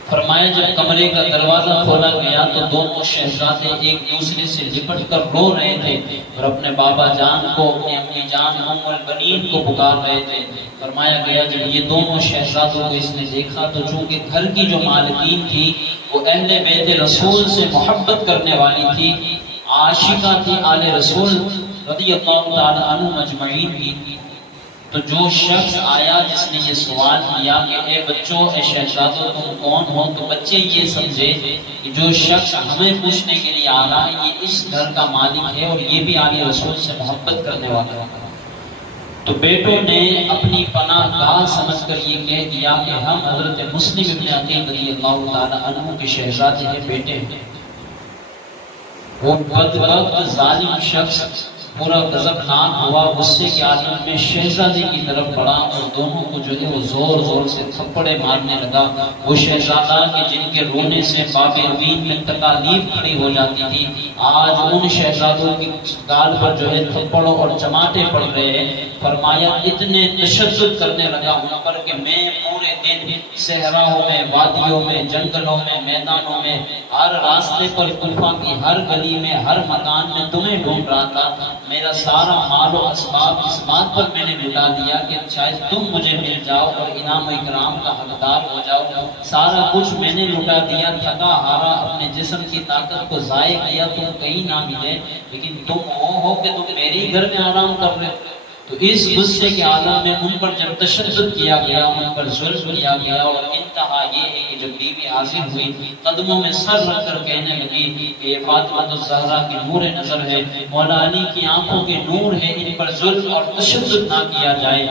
فرمایا جب کمرے کا دروازہ کھولا گیا تو دونوں شہزادے ایک دوسرے سے لپٹ کر رو رہے تھے اور اپنے بابا جان کو، اپنی امی جان ام البنین کو پکار رہے تھے۔ فرمایا گیا جب یہ دونوں شہزادوں کو اس نے دیکھا تو چونکہ گھر کی جو مالکین تھی وہ اہل بیت رسول سے محبت کرنے والی تھی، عاشقہ تھی آل رسول رضی اللہ تعالی عنہ مجمعین کی، تو جو شخص آیا جس نے یہ سوال کیا کہ اے بچوں، اے شہزادوں تم کون ہو، تو بچے یہ سمجھے کہ جو شخص ہمیں پوچھنے کے لیے آ رہا ہے یہ اس گھر کا مالک ہے اور یہ بھی آل رسول سے محبت کرنے والا ہے۔ تو بیٹوں نے اپنی پناہ گاہ سمجھ کر یہ کہہ دیا کہ ہم حضرت مسلم ابن عقیل رضی اللہ تعالی عنہ کے شہزادے کے بیٹے ہیں۔ وہ بدبخت ظالم شخص پورا غضبناک ہوا، غصے کے عالم میں شہزادے کی طرف بڑھا اور دونوں کو جو ہے وہ زور زور سے تھپڑے مارنے لگا۔ وہ شہزادہ کے جن کے رونے سے باب اوین میں تکالیف کھڑی ہو جاتی تھی، آج ان شہزادوں کی گال پر جو ہے تھپڑوں اور چماٹے پڑ رہے ہیں۔ فرمایا اتنے تشدد کرنے لگا ان پر کہ میں پورے دن صحراؤں میں، وادیوں میں، جنگلوں میں، میدانوں میں، ہر راستے پر، کوفہ کی ہر گلی میں، ہر مکان میں تمہیں ڈھونڈ رہا تھا۔ میرا سارا مال و اسباب اس بات پر میں نے لٹا دیا کہ شاید تم مجھے مل جاؤ اور انعام و اکرام کا حقدار ہو جاؤ۔ سارا کچھ میں نے لٹا دیا، تھکا ہارا اپنے جسم کی طاقت کو ضائع کیا، تم کہیں نہ ملے، لیکن تم وہ ہو کہ تم میرے ہی گھر میں آرام کر رہے ہو۔ تو اس غصے کے عالم میں ان پر جب تشدد کیا گیا، ان پر ظلم کیا گیا، اور انتہا یہ ہے کہ جب بیوی حاضر ہوئی قدموں میں سر رکھ کر کہنے لگی کہ یہ فاطمہ الزہرا کی نور نظر ہے، مولا علی کی آنکھوں کے نور ہے، ان پر ظلم اور تشدد نہ کیا جائے۔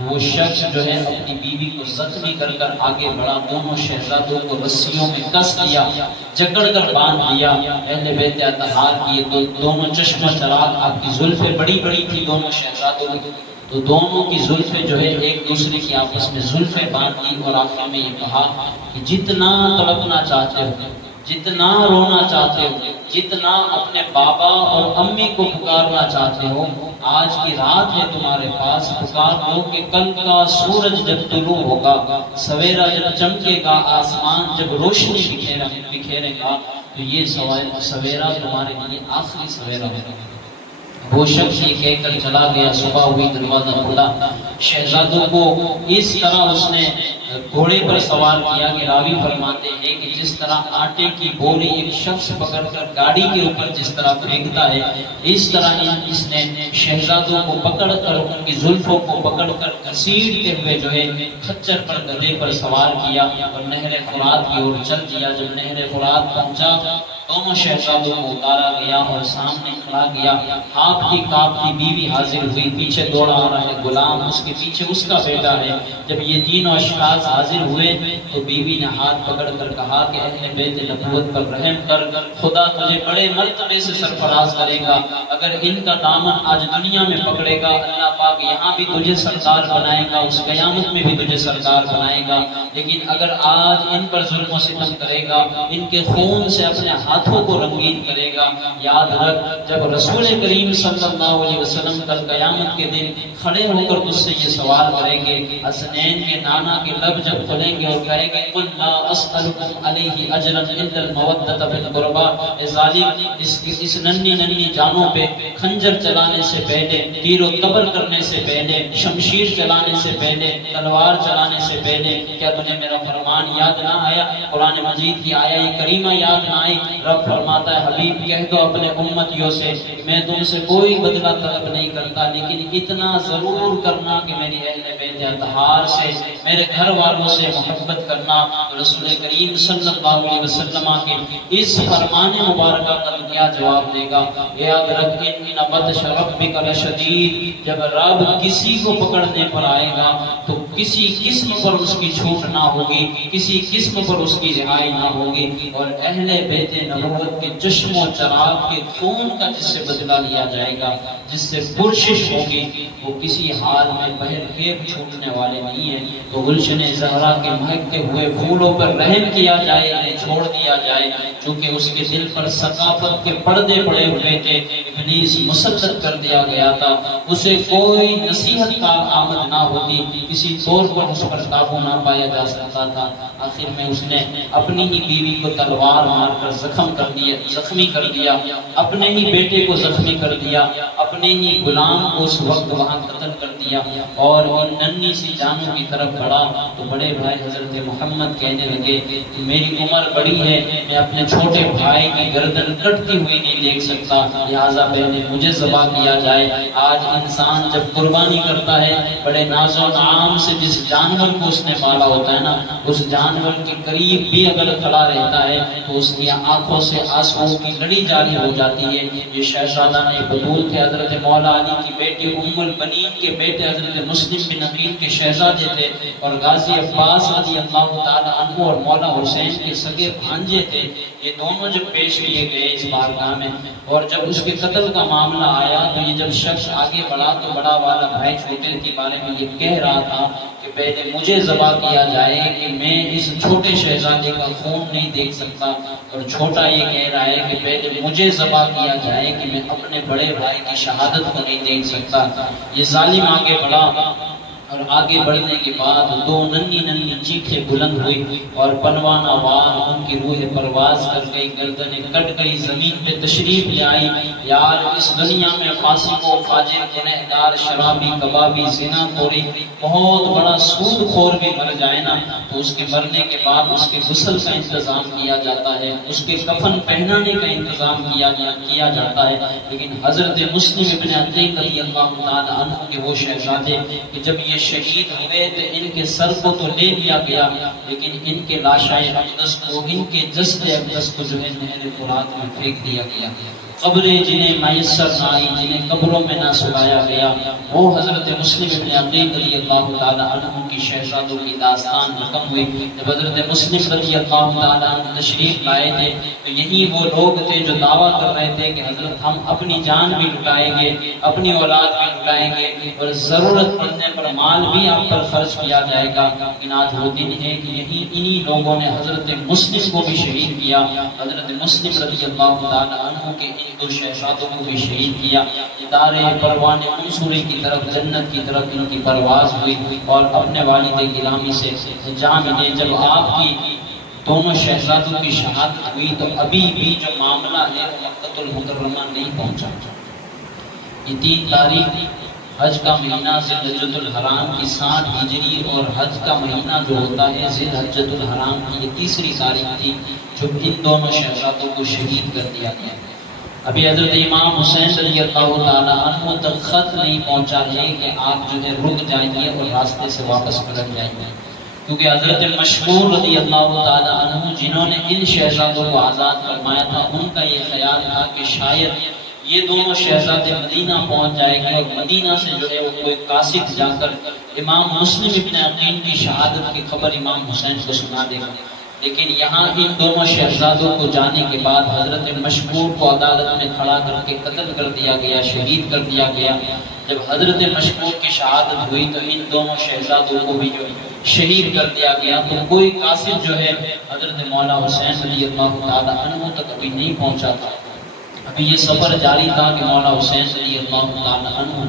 وہ شخص جو ہے اپنی بیوی کو زخمی کر کر آگے بڑھا، دونوں شہزادوں کو رسیوں میں کس لیا، جکڑ کر باندھ دیا۔ اہل بیت اطہار کی یہ دونوں چشمہ چراغ، آپ کی زلفیں بڑی بڑی تھی دونوں شہزادوں کی، تو دونوں کی زلفیں جو ہے ایک دوسرے کی آپس میں زلفیں باندھ دی اور آخر میں یہ کہا کہ جتنا تڑپنا چاہتے ہو، جتنا رونا چاہتے ہو، جتنا اپنے بابا اور امی کو پکارنا چاہتے ہو، آج کی رات ہے تمہارے پاس، پکار دو کہ کل کا سورج جب طلوع ہوگا، سویرا جب چمکے گا، آسمان جب روشنی بکھیرے گا، تو یہ سویرا تمہارے لیے آخری سویرا ہوگا۔ وہ شخص یہ کہہ کر چلا گیا۔ صبح ہوئی، دروازہ کھلا، شہزادوں کو اس طرح اس نے گھوڑے پر سوار کیا کہ راوی فرماتے ہیں کہ جس طرح آٹے کی بوری ایک شخص پکڑ کر گاڑی کے اوپر جس طرح پھینکتا ہے، اس طرح اس نے شہزادوں کو پکڑ کر ان کی زلفوں کو پکڑ کر گھسیٹتے ہوئے جو ہے کھچر پر گدھے پر سوار کیا اور نہر فرات کی اور چل دیا۔ جب نہر فرات پہنچا دونوں شہزادوں کو اتارا گیا اور سامنے کھڑا کیا. کانپتی کانپتی بیوی حاضر ہوئی، پیچھے دوڑا آ رہا ہے غلام، اس کے پیچھے اس کا بیٹا ہے. جب یہ تینوں اشخاص حاضر ہوئے تو بیوی نے ہاتھ پکڑ کر کہا کہ اہل بیت نبوت پر رحم کر، خدا تجھے بڑے مرتبے سے سرفراز کرے گا. اگر ان کا دامن آج دنیا میں پکڑے گا، اللہ پاک یہاں بھی تجھے سردار بنائے گا، اس قیامت میں بھی تجھے سردار بنائے گا. لیکن اگر آج ان پر ظلم و ستم کرے گا، ان کے خون سے اپنے ہاتھوں کو رنگین کرے گا، یاد رکھ جب رسول کریم صلی اللہ علیہ وسلم کل قیامت کے دن کھڑے ہو کر تجھ سے یہ سوال کریں گے، حسنین کے نانا کے لب جب کھلیں گے اور کہیں گے قل لا اسألکم علیہ اجرا الا المودۃ فی القربى، اے ظالم اس ننھی ننھی جانوں پہ خنجر چلانے سے پہلے، تیر و تبر کرنے سے پہلے، شمشیر چلانے سے پہلے، تلوار چلانے سے پہلے کیا تجھے میرا فرمان یاد نہ آیا؟ قرآن مجید کی آیہ کریمہ یاد نہ آئی؟ رب فرماتا ہے حبیب کہہ دو اپنے امتیوں سے میں تم سے کوئی بدلہ طلب نہیں کرتا، لیکن اتنا ضرور کرنا کہ میری اہل بیت اطہار سے، میرے گھر والوں سے محبت کرنا. رسول کریم صلی اللہ علیہ وسلم کے اس فرمان مبارکہ کا کیا جواب دے گا؟ یاد رکھ ان بطش ربک لشدید، جب رب کسی کو پکڑنے پر آئے گا تو کسی قسم پر اس کی چھوٹ نہ ہوگی، کسی قسم پر اس کی رہائی نہ ہوگی. اور اہل بیت نبوت کے چشم و چراغ کے خون کا جس سے بدلہ لیا جائے گا، جس سے پرشش ہوگی، وہ کسی حال میں بہر کیف چھوٹنے والے نہیں ہیں. تو گلشن زہرا کے مہکتے ہوئے پھولوں پر رحم کیا جائے، انہیں چھوڑ دیا جائے، چونکہ اس کے دل پر ثقافت کے پردے پڑے ہوئے تھے، ابلیس مسلط کر دیا گیا تھا، اسے کوئی نصیحت کا آمد نہ ہوتی، کسی طور پر اس پر قابو نہ پایا جا سکتا تھا. آخر میں اس نے اپنی ہی بیوی کو تلوار مار کر زخمی کر دیا، اپنے ہی بیٹے کو زخمی کر دیا، اپنے ہی غلام کو اس وقت وہاں قتل کر دیا. اور ان ننھی سی جانوں کی طرف بڑھا تو بڑے بھائی حضرت محمد کہنے لگے کہ میری عمر بڑی ہے، میں اپنے چھوٹے بھائی کی گردن کٹتی ہوئی نہیں دیکھ سکتا، لہٰذا پہلے مجھے ذبح کیا جائے. آج انسان جب قربانی کرتا ہے، بڑے ناز و نعام سے جس جانور کو اس نے پالا ہوتا ہے نا، اس جانور کے قریب بھی اگر کھڑا رہتا ہے تو اس کی آنکھوں سے آنسوؤں کی لڑی جاری ہو جاتی ہے. یہ شہزادہ نے بطول تھے، حضرت مولا علی کی بیٹی ام البنین کے بیٹے حضرت مسلم بن عقیل کے شہزادے تھے، اور غازی عباس رضی اللہ تعالی عنہ اور مولا حسین کے سگے بھانجے تھے. یہ دونوں جب پیش کیے گئے اس بارگاہ میں، اور جب اس کے قتل کا معاملہ آیا تو یہ جب شخص آگے بڑھا تو بڑا والا بھائی چھوٹے کے بارے میں یہ کہہ رہا تھا کہ پہلے مجھے ذبح کیا جائے کہ میں اس چھوٹے شہزادے کا خون نہیں دیکھ سکتا، اور چھوٹا یہ کہہ رہا ہے کہ پہلے مجھے ذبح کیا جائے کہ میں اپنے بڑے بھائی کی شہادت کو نہیں دیکھ سکتا. یہ ظالم آگے بڑھا، اور آگے بڑھنے کے بعد دو ننھی ننھی چیخیں بلند ہوئی اور پروانہ وار ان کی روح پرواز کر گئی، گردنیں کٹ گئی، زمین پہ تشریف لے آئی. یار اس دنیا میں فاسق و فاجر، گنہگار، شرابی، کبابی، زنا خوری، بہت بڑا سود خور بھی مر جائے نا تو اس کے مرنے کے بعد اس کے غسل کا انتظام کیا جاتا ہے، اس کے کفن پہنانے کا انتظام کیا جاتا ہے. لیکن حضرت مسلم ابن عقیل رضی اللہ تعالی عنہ کے وہ شہزادے کہ جب یہ شہید ہوئے تو ان کے سر کو تو لے لیا گیا، لیکن ان کے لاشائے اقدس کو، ان کے جسد اقدس کو جو ہے نہر فرات میں پھینک دیا گیا. قبریں جنہیں میسر نہ آئی، جنہیں قبروں میں نہ سلایا گیا، وہ حضرت مسلم ابن عقیل رضی اللہ تعالی عنہ کی شہزادوں کی داستان رقم ہوئی. جب حضرت مسلم رضی اللہ تعالی عنہ تشریف لائے تھے تو یہی وہ لوگ تھے جو دعویٰ کر رہے تھے کہ حضرت ہم اپنی جان بھی لٹائیں گے، اپنی اولاد بھی لٹائیں گے، اور ضرورت پڑنے پر مال بھی آپ پر خرچ کیا جائے گا. لیکن آج وہ دن ہے کہ یہی انہی لوگوں نے حضرت مسلم کو بھی شہید کیا، حضرت مسلم رضی اللہ تعالی عنہ کے دو شہزادوں کو بھی شہید کیا. ادارے پروانے منصوری کی طرف، جنت کی طرف ان کی پرواز ہوئی اور اپنے والد گرامی سے جا ملے. جب آپ کی دونوں شہزادوں کی شہادت ہوئی تو ابھی بھی جو معاملہ ہے مکۃ المکرمہ نہیں پہنچا. یہ 3 تاریخ حج کا مہینہ ذی الحجۃ الحرام کی 60 ہجری اور حج کا مہینہ جو ہوتا ہے ذی الحجۃ الحرام کی یہ 3ری تاریخ تھی جو ان دونوں شہزادوں کو شہید کر دیا گیا. ابھی حضرت امام حسین رضی اللہ تعالی عنہ تک خط نہیں پہنچا ہے کہ آپ جو ہے رک جائیں گے اور راستے سے واپس پلٹ جائیں گے. کیونکہ حضرت مشہور رضی اللہ تعالیٰ عنہ جنہوں نے ان شہزادوں کو آزاد فرمایا تھا، ان کا یہ خیال تھا کہ شاید یہ دونوں شہزادے مدینہ پہنچ جائیں گے اور مدینہ سے جو ہے وہ کوئی قاصد جا کر امام مسلم ابن عقیل کی شہادت کی خبر امام حسین کو سنا دے گا۔ لیکن یہاں ان دونوں شہزادوں کو جانے کے بعد حضرت مشکور کو عدالت میں کھڑا کر کے قتل کر دیا گیا، شہید کر دیا گیا۔ جب حضرت مشکور کی شہادت ہوئی تو ان دونوں شہزادوں کو بھی جو شہید کر دیا گیا، تو کوئی قاصد جو ہے حضرت مولا حسین رضی اللہ تعالیٰ عنہ تک ابھی نہیں پہنچا تھا۔ ابھی یہ سفر جاری تھا کہ مولا حسین رضی اللہ تعالیٰ عنہ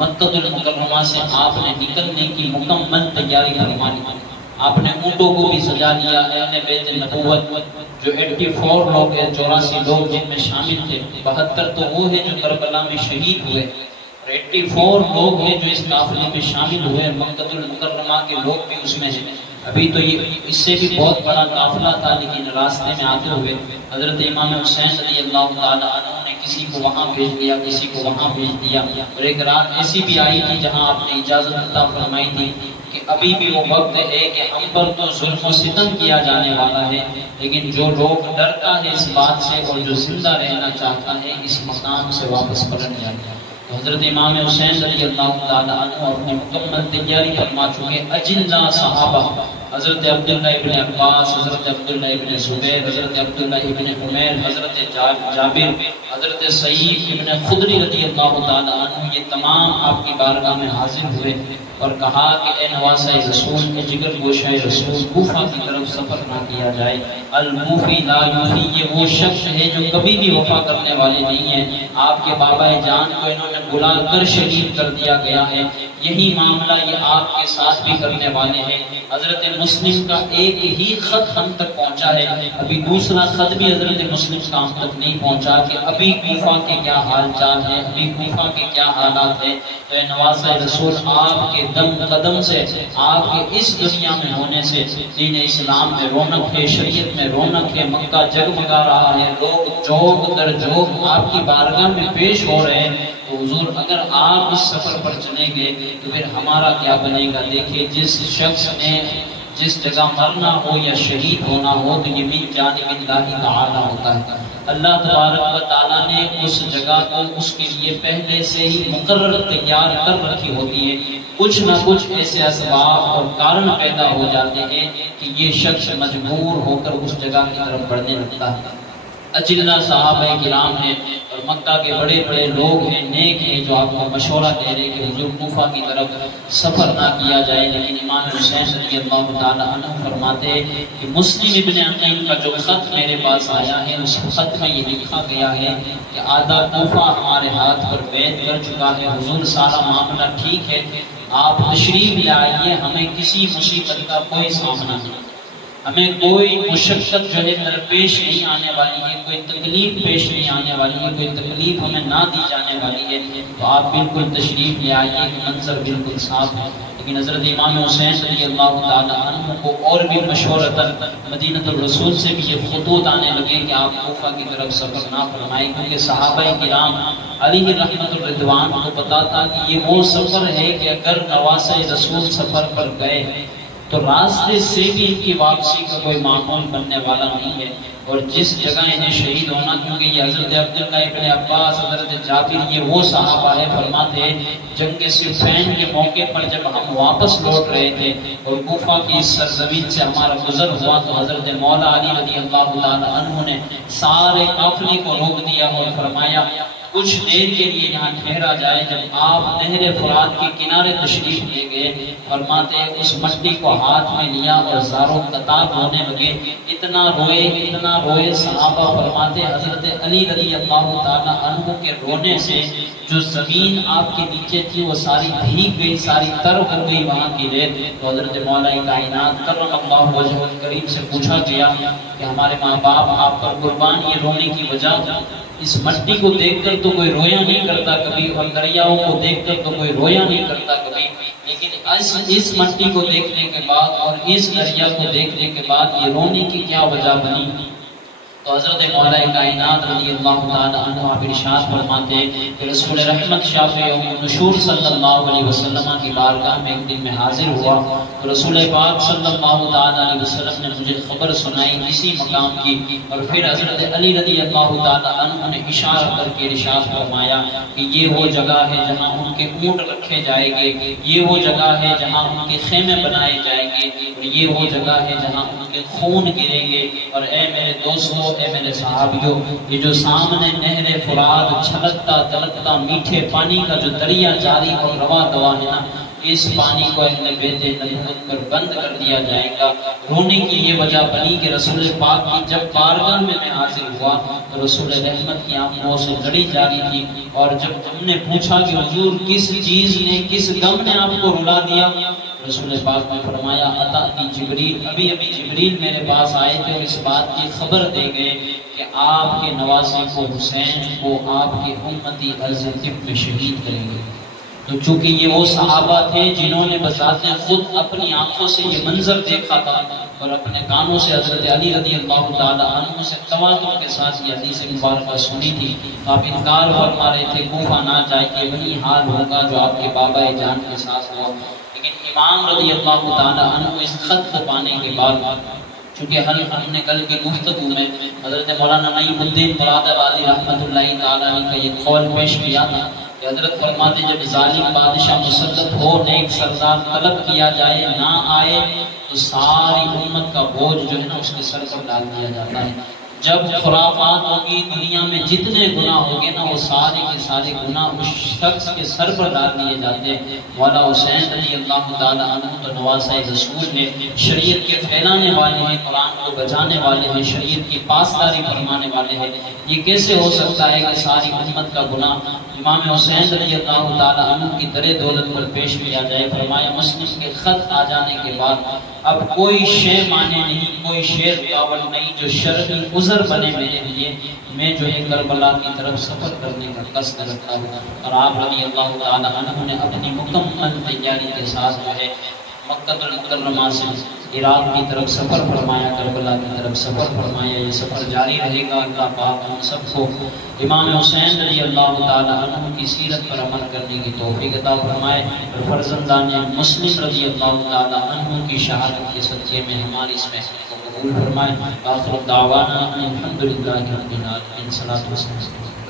مکہ المکرمہ سے آپ نے نکلنے کی مکمل تیاری فرما لی۔ آپ نے اونٹوں کو بھی سجا لیا۔ اہل بیت نبوت جو 84 لوگ ہیں، 84 لوگ جن میں شامل تھے، 72 تو وہ ہیں جو کربلا میں شہید ہوئے، اور 84 لوگ ہیں جو اس قافلے میں شامل ہوئے، مکہ المکرمہ کے لوگ بھی اس میں ہیں۔ ابھی تو یہ اس سے بھی بہت بڑا قافلہ تھا، لیکن راستے میں آتے ہوئے حضرت امام حسین رضی اللہ تعالیٰ عنہ نے کسی کو وہاں بھیج دیا، کسی کو وہاں بھیج دیا، اور ایک رات ایسی بھی آئی تھی جہاں آپ نے اجازت عطا فرمائی تھی کہ ابھی بھی وہ وقت ہے کہ ہم پر تو ظلم و ستم کیا جانے والا ہے، لیکن جو لوگ ڈرتا ہے اس بات سے اور جو زندہ رہنا چاہتا ہے اس مقام سے واپس پلٹ جائے۔ تو حضرت امام حسین رضی اللہ تعالیٰ عنہ اپنی مکمل تیاری فرما چکے۔ اجلہ صحابہ حضرت عبداللہ ابن عباس، حضرت عبداللہ ابن زبیر، حضرت عبداللہ ابن عمیر، حضرت جابر، حضرت سعید ابن خدری رضی اللہ تعالیٰ عنہ، یہ تمام آپ کی بارگاہ میں حاضر ہوئے اور کہا کہ اے نواسہ رسول، اے جگر گوشہ رسول، کوفہ کی طرف سفر نہ کیا جائے۔ الموفی لا یوفی، یہ وہ شخص ہے جو کبھی بھی وفا کرنے والے نہیں ہیں۔ آپ کے بابا جان کو انہوں نے بلا کر شہید کر دیا گیا ہے، یہی معاملہ یہ آپ کے ساتھ بھی کرنے والے ہیں۔ حضرت مسلم کا ایک ہی خط ہم تک پہنچا ہے، ابھی دوسرا خط بھی حضرت مسلم کا ہم تک نہیں پہنچا کہ ابھی کوفہ کے کیا حال چال ہے، ابھی کوفہ کے کیا حالات ہیں۔ تو اے نواسہ رسول، آپ کے دم قدم سے، آپ کے اس دنیا میں ہونے سے دین اسلام میں رونق ہے، شریعت میں رونق ہے، مکہ جگمگا رہا ہے، لوگ جوگ در جوگ آپ کی بارگاہ میں پیش ہو رہے ہیں۔ تو حضور اگر آپ اس سفر پر چلیں گے تو پھر ہمارا کیا بنے گا؟ دیکھیں جس شخص نے جس جگہ مرنا ہو یا شہید ہونا ہو تو یہ من جانب اللہ تعالی ہوتا ہے۔ اللہ تبارک و تعالیٰ نے اس جگہ کو اس کے لیے پہلے سے ہی مقرر تیار کر رکھی ہوتی ہے۔ کچھ نہ کچھ ایسے اسباب اور کارن پیدا ہو جاتے ہیں کہ یہ شخص مجبور ہو کر اس جگہ کی طرف بڑھنے لگتا ہے۔ اجلہ صحابہ کرام ہیں اور مکہ کے بڑے بڑے لوگ ہیں، نیک ہیں، جو آپ کو مشورہ دے رہے کہ حضور کوفہ کی طرف سفر نہ کیا جائے۔ لیکن امام حسین رضی اللہ تعالیٰ عنہ فرماتے ہیں کہ مسلم ابن عقیل کا جو خط میرے پاس آیا ہے، اس خط میں یہ لکھا گیا ہے کہ آدھا کوفہ ہمارے ہاتھ پر بیعت کر چکا ہے، حضور سارا معاملہ ٹھیک ہے، آپ تشریف لے آئیے، ہمیں کسی مصیبت کا کوئی سامنا نہیں، ہمیں کوئی مشقت جو ہے درپیش نہیں آنے والی ہے، کوئی تکلیف پیش نہیں آنے والی ہے، کوئی تکلیف ہمیں نہ دی جانے والی ہے، تو آپ بالکل تشریف لے آئیے، منظر بالکل صاف ہے۔ لیکن حضرت امام حسین رضی اللہ تعالیٰ عنہ کو اور بھی مشورتاً مدینہ الرسول سے بھی یہ خطوط آنے لگے کہ آپ کوفہ کی طرف سفر نہ فرمائیں، کیونکہ صحابہ کرام علیہ رحمت الرضوان کو پتا تھا کہ یہ وہ سفر ہے کہ اگر نواسہ رسول سفر پر گئے تو راستے سے بھی ان کی واپسی کا کوئی معمول بننے والا نہیں ہے، اور جس جگہ انہیں شہید ہونا، کیونکہ یہ حضرت عبداللہ ابن عباس، حضرت جابر، یہ وہ صحابہ ہے، فرماتے ہیں جنگ صفین کے موقع پر جب ہم واپس لوٹ رہے تھے اور کوفہ کی اس سرزمین سے ہمارا گزر ہوا تو حضرت مولا علی رضی اللہ تعالیٰ عنہ نے سارے قافلے کو روک دیا اور فرمایا کچھ دیر کے لیے یہاں ٹھہرا جائے۔ جب آپ نہر فرات کے کنارے تشریف لے گئے، فرماتے ہیں اس مٹی کو ہاتھ میں لیا اور زاروں قطار رونے لگے، اتنا روئے صحابہ، فرماتے ہیں حضرت علی رضی اللہ تعالیٰ عنہ کے رونے سے جو زمین آپ کے نیچے تھی وہ ساری بھیگ گئی، ساری تر ہو گئی وہاں کی ریت۔ تو حضرت مولا کائنات کرم اللہ وجہ کریم سے پوچھا گیا کہ ہمارے ماں باپ آپ پر قربان، یہ رونے کی وجہ؟ اس مٹی کو دیکھ کر تو کوئی رویا نہیں کرتا کبھی، اور دریاؤں کو دیکھ کر تو کوئی رویا نہیں کرتا کبھی، لیکن اس مٹی کو دیکھنے کے بعد اور اس دریا کو دیکھنے کے بعد یہ رونے کی کیا وجہ بنی؟ تو حضرت مولا کائنات رضی اللہ تعالی عنہ آپ ارشاد فرماتے ہیں کہ رسول رحمت شافع یوم النشور صلی اللہ علیہ وسلم کی بارگاہ میں ایک دن میں حاضر ہوا تو رسول پاک صلی اللہ تعالی علیہ وسلم نے مجھے خبر سنائی اسی مقام کی، اور پھر حضرت علی رضی اللہ تعالی عنہ نے اشارہ کر کے ارشاد فرمایا کہ یہ وہ جگہ ہے جہاں ان کے اونٹ رکھے جائیں گے، یہ وہ جگہ ہے جہاں ان کے خیمے بنائے جائیں گے، اور یہ وہ جگہ ہے جہاں ان کے خون گریں گے۔ اور اے میرے دوستو، اے میرے صحابیوں، یہ جو سامنے نہر فرات چھلکتا تلکتا میٹھے پانی کا جو دریا جاری اور رواں دوا ہے نا، اس پانی کو اہل بیت نبوت پر بند کر دیا جائے گا۔ رونے کی یہ وجہ بنی کہ رسول پاک کی جب بارگاہ میں حاضر ہوا تو رسول رحمت کی آنکھوں سے لڑی جاری تھی، اور جب ہم نے پوچھا کہ حضور کس چیز نے، کس غم نے آپ کو رلا دیا، رسول پاک نے فرمایا اتانی جبریل، ابھی جبریل میرے پاس آئے تھے اور اس بات کی خبر دے گئے کہ آپ کے نواسے کو، حسین کو آپ کے امتی عرض طب میں شہید کریں گے۔ تو چونکہ یہ وہ صحابہ تھے جنہوں نے بذات خود اپنی آنکھوں سے یہ منظر دیکھا تھا اور اپنے کانوں سے حضرت علی رضی اللہ تعالی عنہ سے تواتر کے ساتھ یہ حدیث مبارکہ سنی تھی، تو آپ انکار فرما رہے تھے کوفہ نہ جائیے، وہی حال ہوگا جو آپ کے بابا جان کے ساتھ ہوا۔ لیکن امام رضی اللہ تعالی عنہ اس خط کو پانے کے بعد، چونکہ ہم نے کل کی گفتگو میں حضرت مولانا نعیم الدین مراد آبادی رحمۃ اللہ تعالی علیہ کا یہ قول پیش کیا تھا کہ حضرت فرماتے جب ظالم بادشاہ مسلط ہو، نیک سردار طلب کیا جائے نہ آئے تو ساری امت کا بوجھ جو ہے نا اس کے سر پر ڈال دیا جاتا ہے۔ جب خرافات ہوگی دنیا میں، جتنے گناہ ہوگے نا وہ سارے کے سارے گناہ اس شخص کے سر پر ڈال دیے جاتے ہیں۔ مولا حسین رضی اللہ تعالی عنہ تو نواسہ رسول ہے، شریعت کے پھیلانے والے ہیں، قرآن کو بچانے والے ہیں، شریعت کی پاسداری فرمانے والے ہیں۔ یہ کیسے ہو سکتا ہے کہ ساری امت کا گناہ امام حسین رضی اللہ تعالی عنہ کی در دولت پر پیش کیا جائے؟ فرمایا مسلم کے خط آ جانے کے بعد اب کوئی شے مانے نہیں، کوئی شے رکاوٹ نہیں جو شرعی عذر بنے میرے لیے، میں جو ہے کربلا کی طرف سفر کرنے کا قصد رکھتا ہوں۔ اور آپ رضی اللہ تعالی عنہ نے اپنی مکمل تیاری کے ساتھ جو ہے مکہ المکرمہ سے عراق کی طرف سفر فرمایا، کربلا کی طرف سفر فرمایا۔ یہ سفر جاری رہے گا۔ اللہ پاک ہم سب کو امام حسین رضی اللہ تعالی عنہ کی سیرت پر عمل کرنے کی توفیق عطا فرمائے، اور فرزندان مسلم رضی اللہ تعالی عنہ کی شہادت کے صدقے میں ہماری اس محفل کو قبول فرمائے۔ آخر دعوانا الحمدللہ رب العالمین، صلاۃ و سلام۔